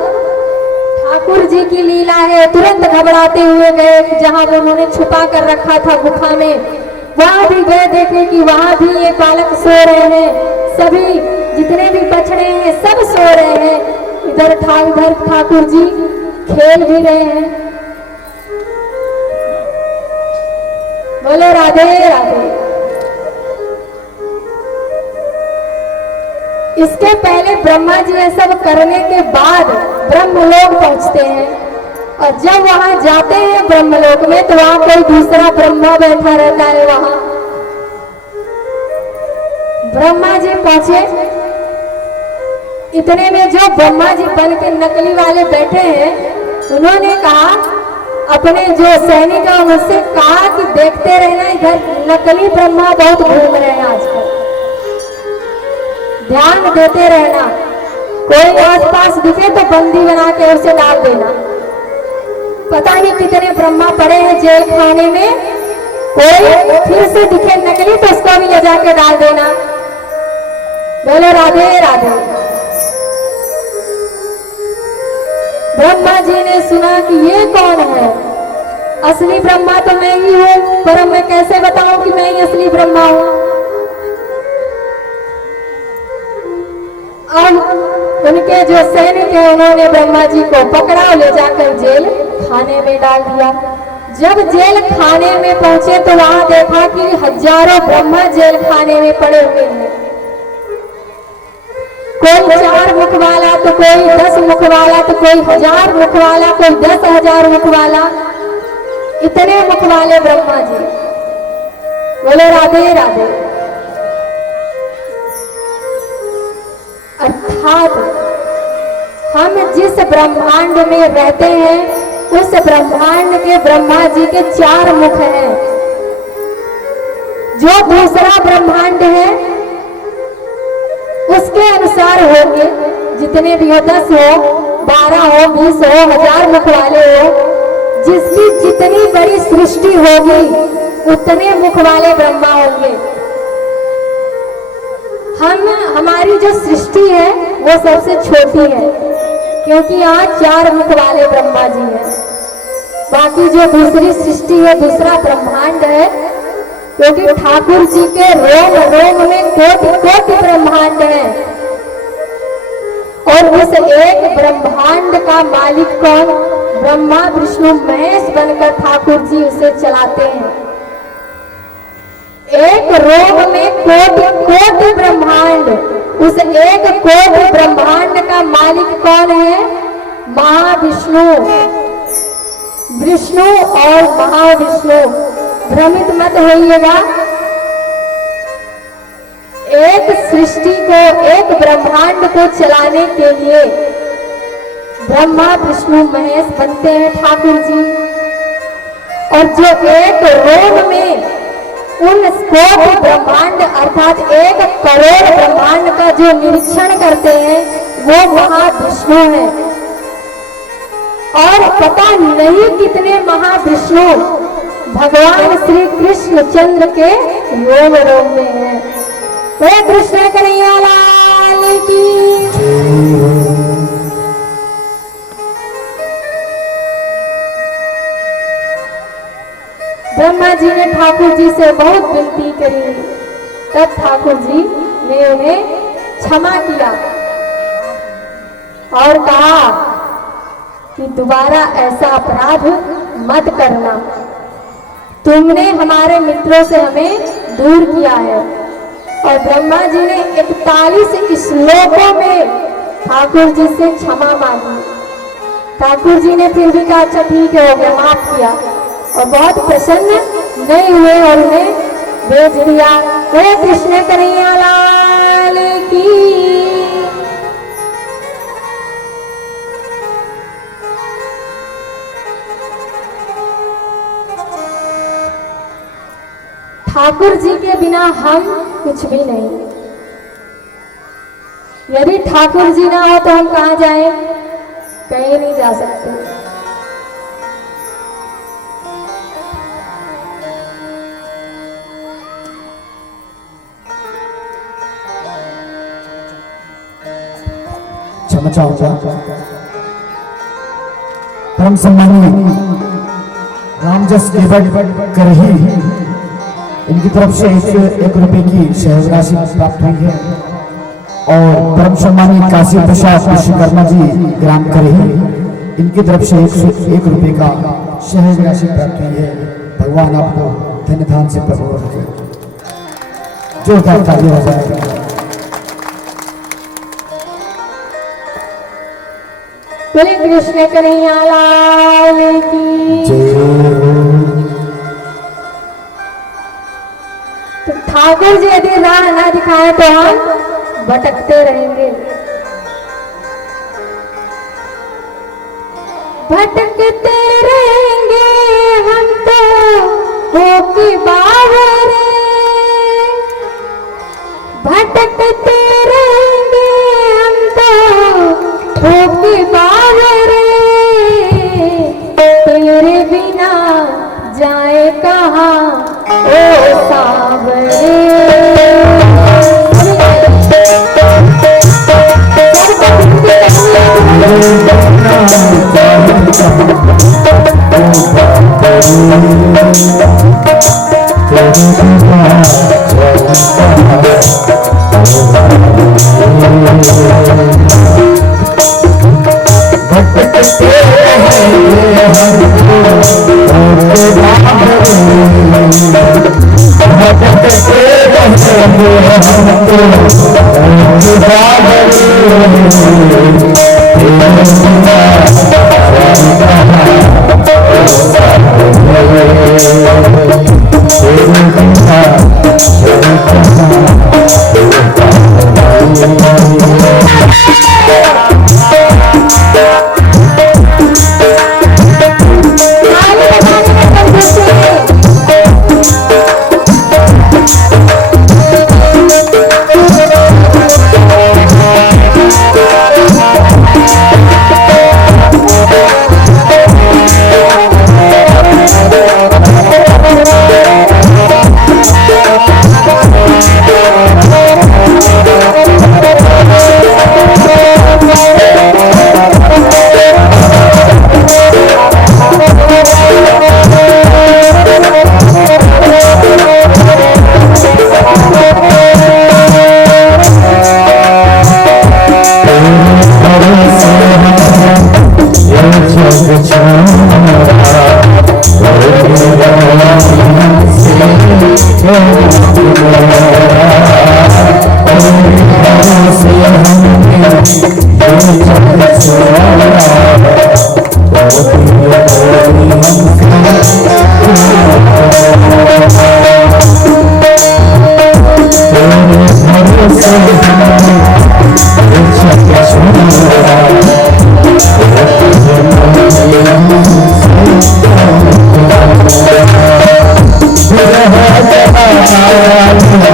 ठाकुर जी की लीला है। तुरंत घबराते हुए गए जहां वो उन्होंने छुपा कर रखा था गुफा में, वहां भी गए देखे कि वहां भी ये बालक सो रहे हैं। सभी जितने भी बछड़े हैं सब सो रहे हैं। इधर ठाकुर जी खेल भी रहे हैं। बोले राधे राधे। इसके पहले ब्रह्मा जी ये सब करने के बाद ब्रह्मलोक पहुंचते हैं और जब वहां जाते हैं ब्रह्मलोक में तो वहां कोई दूसरा ब्रह्मा बैठा रहता है। वहां ब्रह्मा जी पहुंचे, इतने में जो ब्रह्मा जी बन के नकली वाले बैठे हैं उन्होंने कहा, अपने जो सैनिक हैं उनसे कहा कि देखते रहना, इधर नकली ब्रह्मा बहुत घूम रहे हैं आजकल, ध्यान देते रहना। कोई आसपास दिखे तो बंदी बना के उसे डाल देना। पता नहीं कितने ब्रह्मा पड़े हैं जेल खाने में, कोई फिर से दिखे नकली तो उसको भी ले जाके डाल देना। बोले राधे राधे। ब्रह्मा जी ने सुना कि ये कौन है, असली ब्रह्मा तो मैं ही हूं, पर मैं कैसे बताऊं कि मैं ही असली ब्रह्मा हूं। अब उनके जो सैनिक है उन्होंने ब्रह्मा जी को पकड़ा और ले जाकर जेल खाने में डाल दिया। जब जेल खाने में पहुंचे तो वहां देखा कि हजारों ब्रह्मा जेल खाने में पड़े हुए हैं। कोई 4 मुख वाला तो कोई 10 मुख वाला तो कोई 1000 मुख वाला, कोई 10,000 मुख वाला, इतने मुख वाले ब्रह्मा जी। बोले राधे राधे। अर्थात हम जिस ब्रह्मांड में रहते हैं उस ब्रह्मांड के ब्रह्मा जी के 4 मुख हैं। जो दूसरा ब्रह्मांड है उसके अनुसार होंगे, जितने भी हो, 10 हो, 12 हो, 20 हो, 1000 मुख वाले हो, जिसकी जितनी बड़ी सृष्टि होगी उतने मुख वाले ब्रह्मा होंगे। हमारी जो सृष्टि है वो सबसे छोटी है क्योंकि यहाँ 4 मुख वाले ब्रह्मा जी हैं। बाकी जो दूसरी सृष्टि है, दूसरा ब्रह्मांड है, क्योंकि ठाकुर जी के रोम रोम में कोटि कोटि ब्रह्मांड है। और उस एक ब्रह्मांड का मालिक कौन? ब्रह्मा विष्णु महेश बनकर ठाकुर जी उसे चलाते हैं। एक रोम में कोटि कोटि ब्रह्मांड, उस एक कोटि ब्रह्मांड का मालिक कौन है? महाविष्णु। विष्णु और महाविष्णु, भ्रमित मत होइएगा। एक सृष्टि को, एक ब्रह्मांड को चलाने के लिए ब्रह्मा विष्णु महेश बनते हैं ठाकुर जी। और जो एक रोम में उन कोटि ब्रह्मांड अर्थात 1 करोड़ ब्रह्मांड का जो निरीक्षण करते हैं वो महाविष्णु है। और पता नहीं कितने महाविष्णु भगवान श्री कृष्ण चंद्र के रोम रोम में है। हे कृष्ण कन्हैया लाल की। ब्रह्मा जी ने ठाकुर जी से बहुत विनती करी, तब ठाकुर जी ने उन्हें क्षमा किया और कहा कि दोबारा ऐसा अपराध मत करना। तुमने हमारे मित्रों से हमें दूर किया है। और ब्रह्मा जी ने 41 श्लोकों में ठाकुर जी से क्षमा मांगी। ठाकुर जी ने फिर भी कहा अच्छा ठीक है, हो गया, माफ किया। और बहुत प्रसन्न नहीं हुए और उन्हें भेज दिया। हे कृष्ण कन्हैया लाल की। ठाकुर जी के बिना हम कुछ भी नहीं। यदि ठाकुर जी ना हो तो हम कहाँ जाएं? कहीं नहीं जा सकते। क्षमा चाहूंगा। परम सम्मानी रामजस केवट करही इनकी तरफ से 1 रुपए की सहज राशि प्राप्त हुई है। और परम सम्मानी काशी प्रसाद विश्वकर्मा जी ग्राम करही इनकी तरफ से 1 रुपए का सहज राशि प्राप्त हुई है। भगवान आपको धन धान से प्रभु रखे। जोरदार ताली हो जाए। बोले कृष्ण कन्हैया लाल की। तो ठाकुर जी यदि राह ना दिखाए तो हम भटकते रहेंगे। भटकते रहेंगे हम तो होके बावरे। भटकते रहेंगे हम तो होके बावरे। तेरे बिना जाए कहाँ ओ सावरे।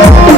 Oh,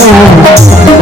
Oh,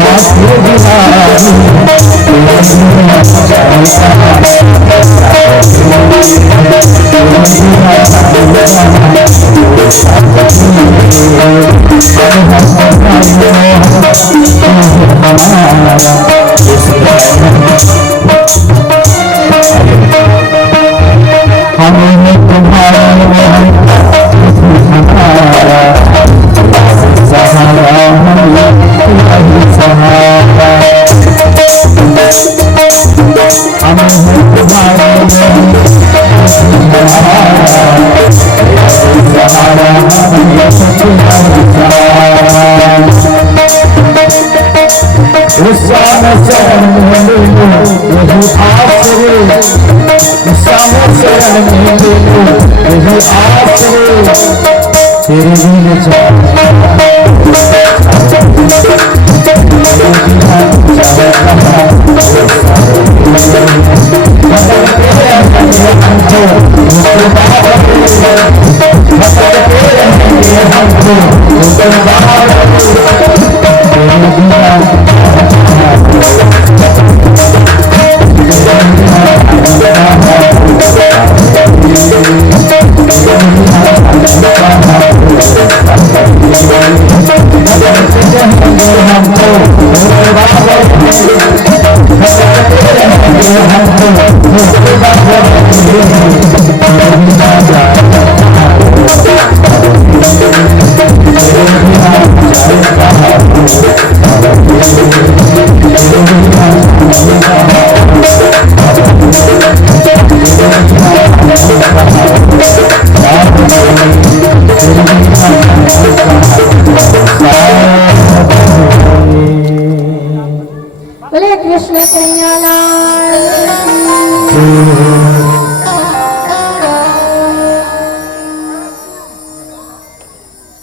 बोले कृष्ण कन्हैया लाल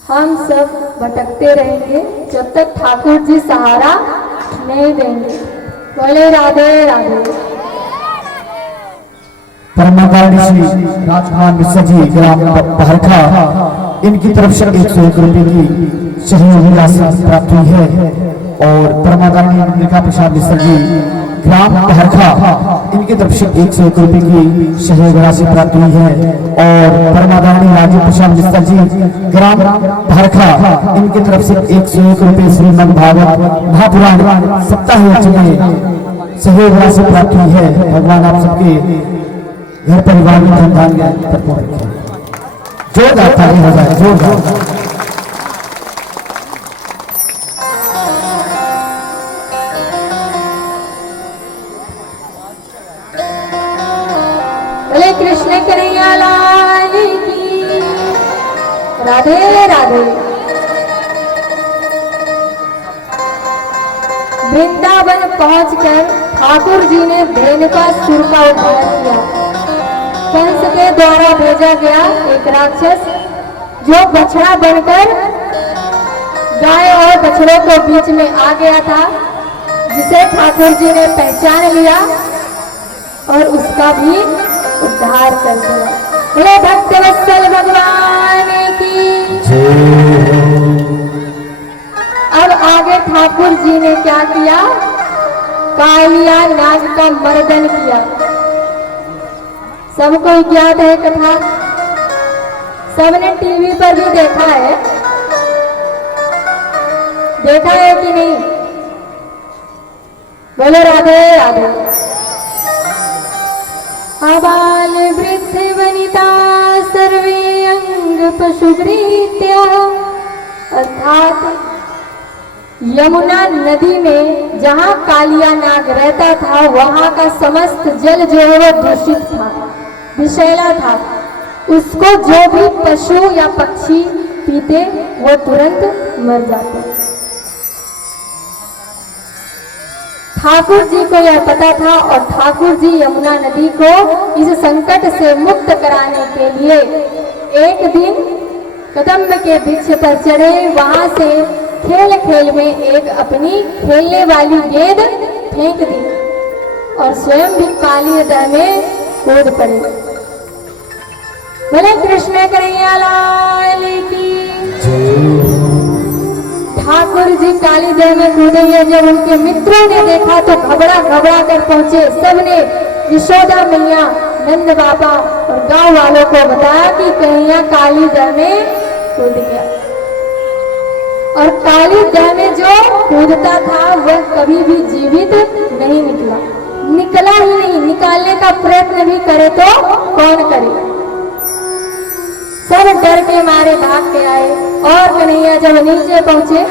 हम सब भटकते रहेंगे जब तक ठाकुर जी सहारा नहीं देंगे। बोले राधे राधे। परमाधारी श्री राजकुमार मिश्र जी ग्राम बहरखा, इनकी तरफ से 101 रुपए की सहयोग राशि प्राप्त हुई है। और परमाधारी मल्लिका प्रसाद मिश्र जी ग्राम बहरखा, इनकी तरफ से 101 रुपए की सहयोग राशि प्राप्त हुई है। और परमाधारी राजीव प्रसाद मिश्र जी ग्राम बहरखा, इनकी तरफ से 101 रुपए श्रीमद् भागवत महापुराण सप्ताह में सहयोग राशि प्राप्त हुई है। भगवान आप सबके घर परिवार में धन धान्य भरपूर रखें। जोरदार ताली हो जाए, जोरदार। बोले कृष्ण कन्हैया लाल की राधे राधे। वृंदावन पहुंचकर ठाकुर जी ने धेनुका सुर का उद्धार किया। कंस के द्वारा भेजा गया एक राक्षस जो बछड़ा बनकर गाय और बछड़ों के बीच में आ गया था, जिसे ठाकुर जी ने पहचान लिया और उसका भी उद्धार कर दिया। बोले भक्तवत्सल भगवान की। अब आगे ठाकुर जी ने क्या किया? कालिया नाग का मर्दन किया। सबको ज्ञात है कथा, सबने टीवी पर भी देखा है कि नहीं? बोलो राधे राधे। आबाल वृद्ध वनिता सर्वे अंग पशुभृत्या, अर्थात यमुना नदी में जहाँ कालिया नाग रहता था वहाँ का समस्त जल जो है वो दूषित था, विषैला था। उसको जो भी पशु या पक्षी पीते वो तुरंत मर जाते। ठाकुर जी को यह पता था और ठाकुर जी यमुना नदी को इस संकट से मुक्त कराने के लिए एक दिन कदम्ब के वृक्ष पर चढ़े। वहां से खेल खेल में एक अपनी खेलने वाली गेंद फेंक दी और स्वयं भी काली नदी में कूद पड़े। बोले कृष्ण कन्हैया लाल की। ठाकुर गुरु जी कालीदेव में कूदेंगे। जब उनके मित्रों ने देखा तो घबरा घबरा कर पहुंचे। सबने यशोदा मैया, नंद बाबा और गांव वालों को बताया कि कन्हैया कालीदेव में कूद गया। और कालीदेव में जो कूदता था वह कभी भी जीवित नहीं निकला, निकला ही नहीं। निकालने का प्रयत्न भी करे तो कौन करे। सब डर के मारे भाग के आए। और कन्हैया जब नीचे पहुंचे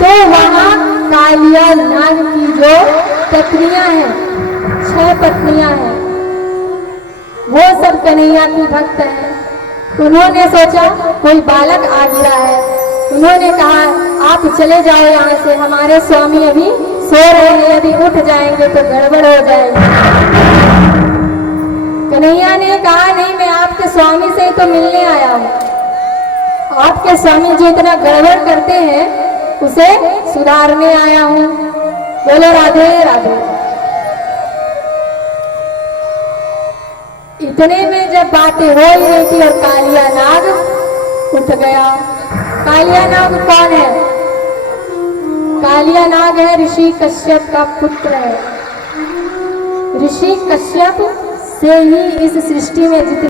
तो वहां कालिया नाग की जो पत्नियां हैं, 6 पत्नियां हैं, वो सब कन्हैया की भक्त हैं। उन्होंने सोचा कोई बालक आ गिरा है। उन्होंने कहा आप चले जाओ यहाँ से, हमारे स्वामी अभी सो रहे हैं, यदि उठ जाएंगे तो गड़बड़ हो जाएगी। कन्हैया ने कहा नहीं, मैं आपके स्वामी से तो मिलने आया हूँ। आपके स्वामी जो इतना गड़बड़ करते हैं उसे सुधारने आया हूँ। बोलो राधे राधे। इतने में जब बातें हो ही रही थी और कालिया नाग उठ गया। कालिया नाग कौन है? कालिया नाग है ऋषि कश्यप का पुत्र है। ऋषि कश्यप से ही इस सृष्टि में जितने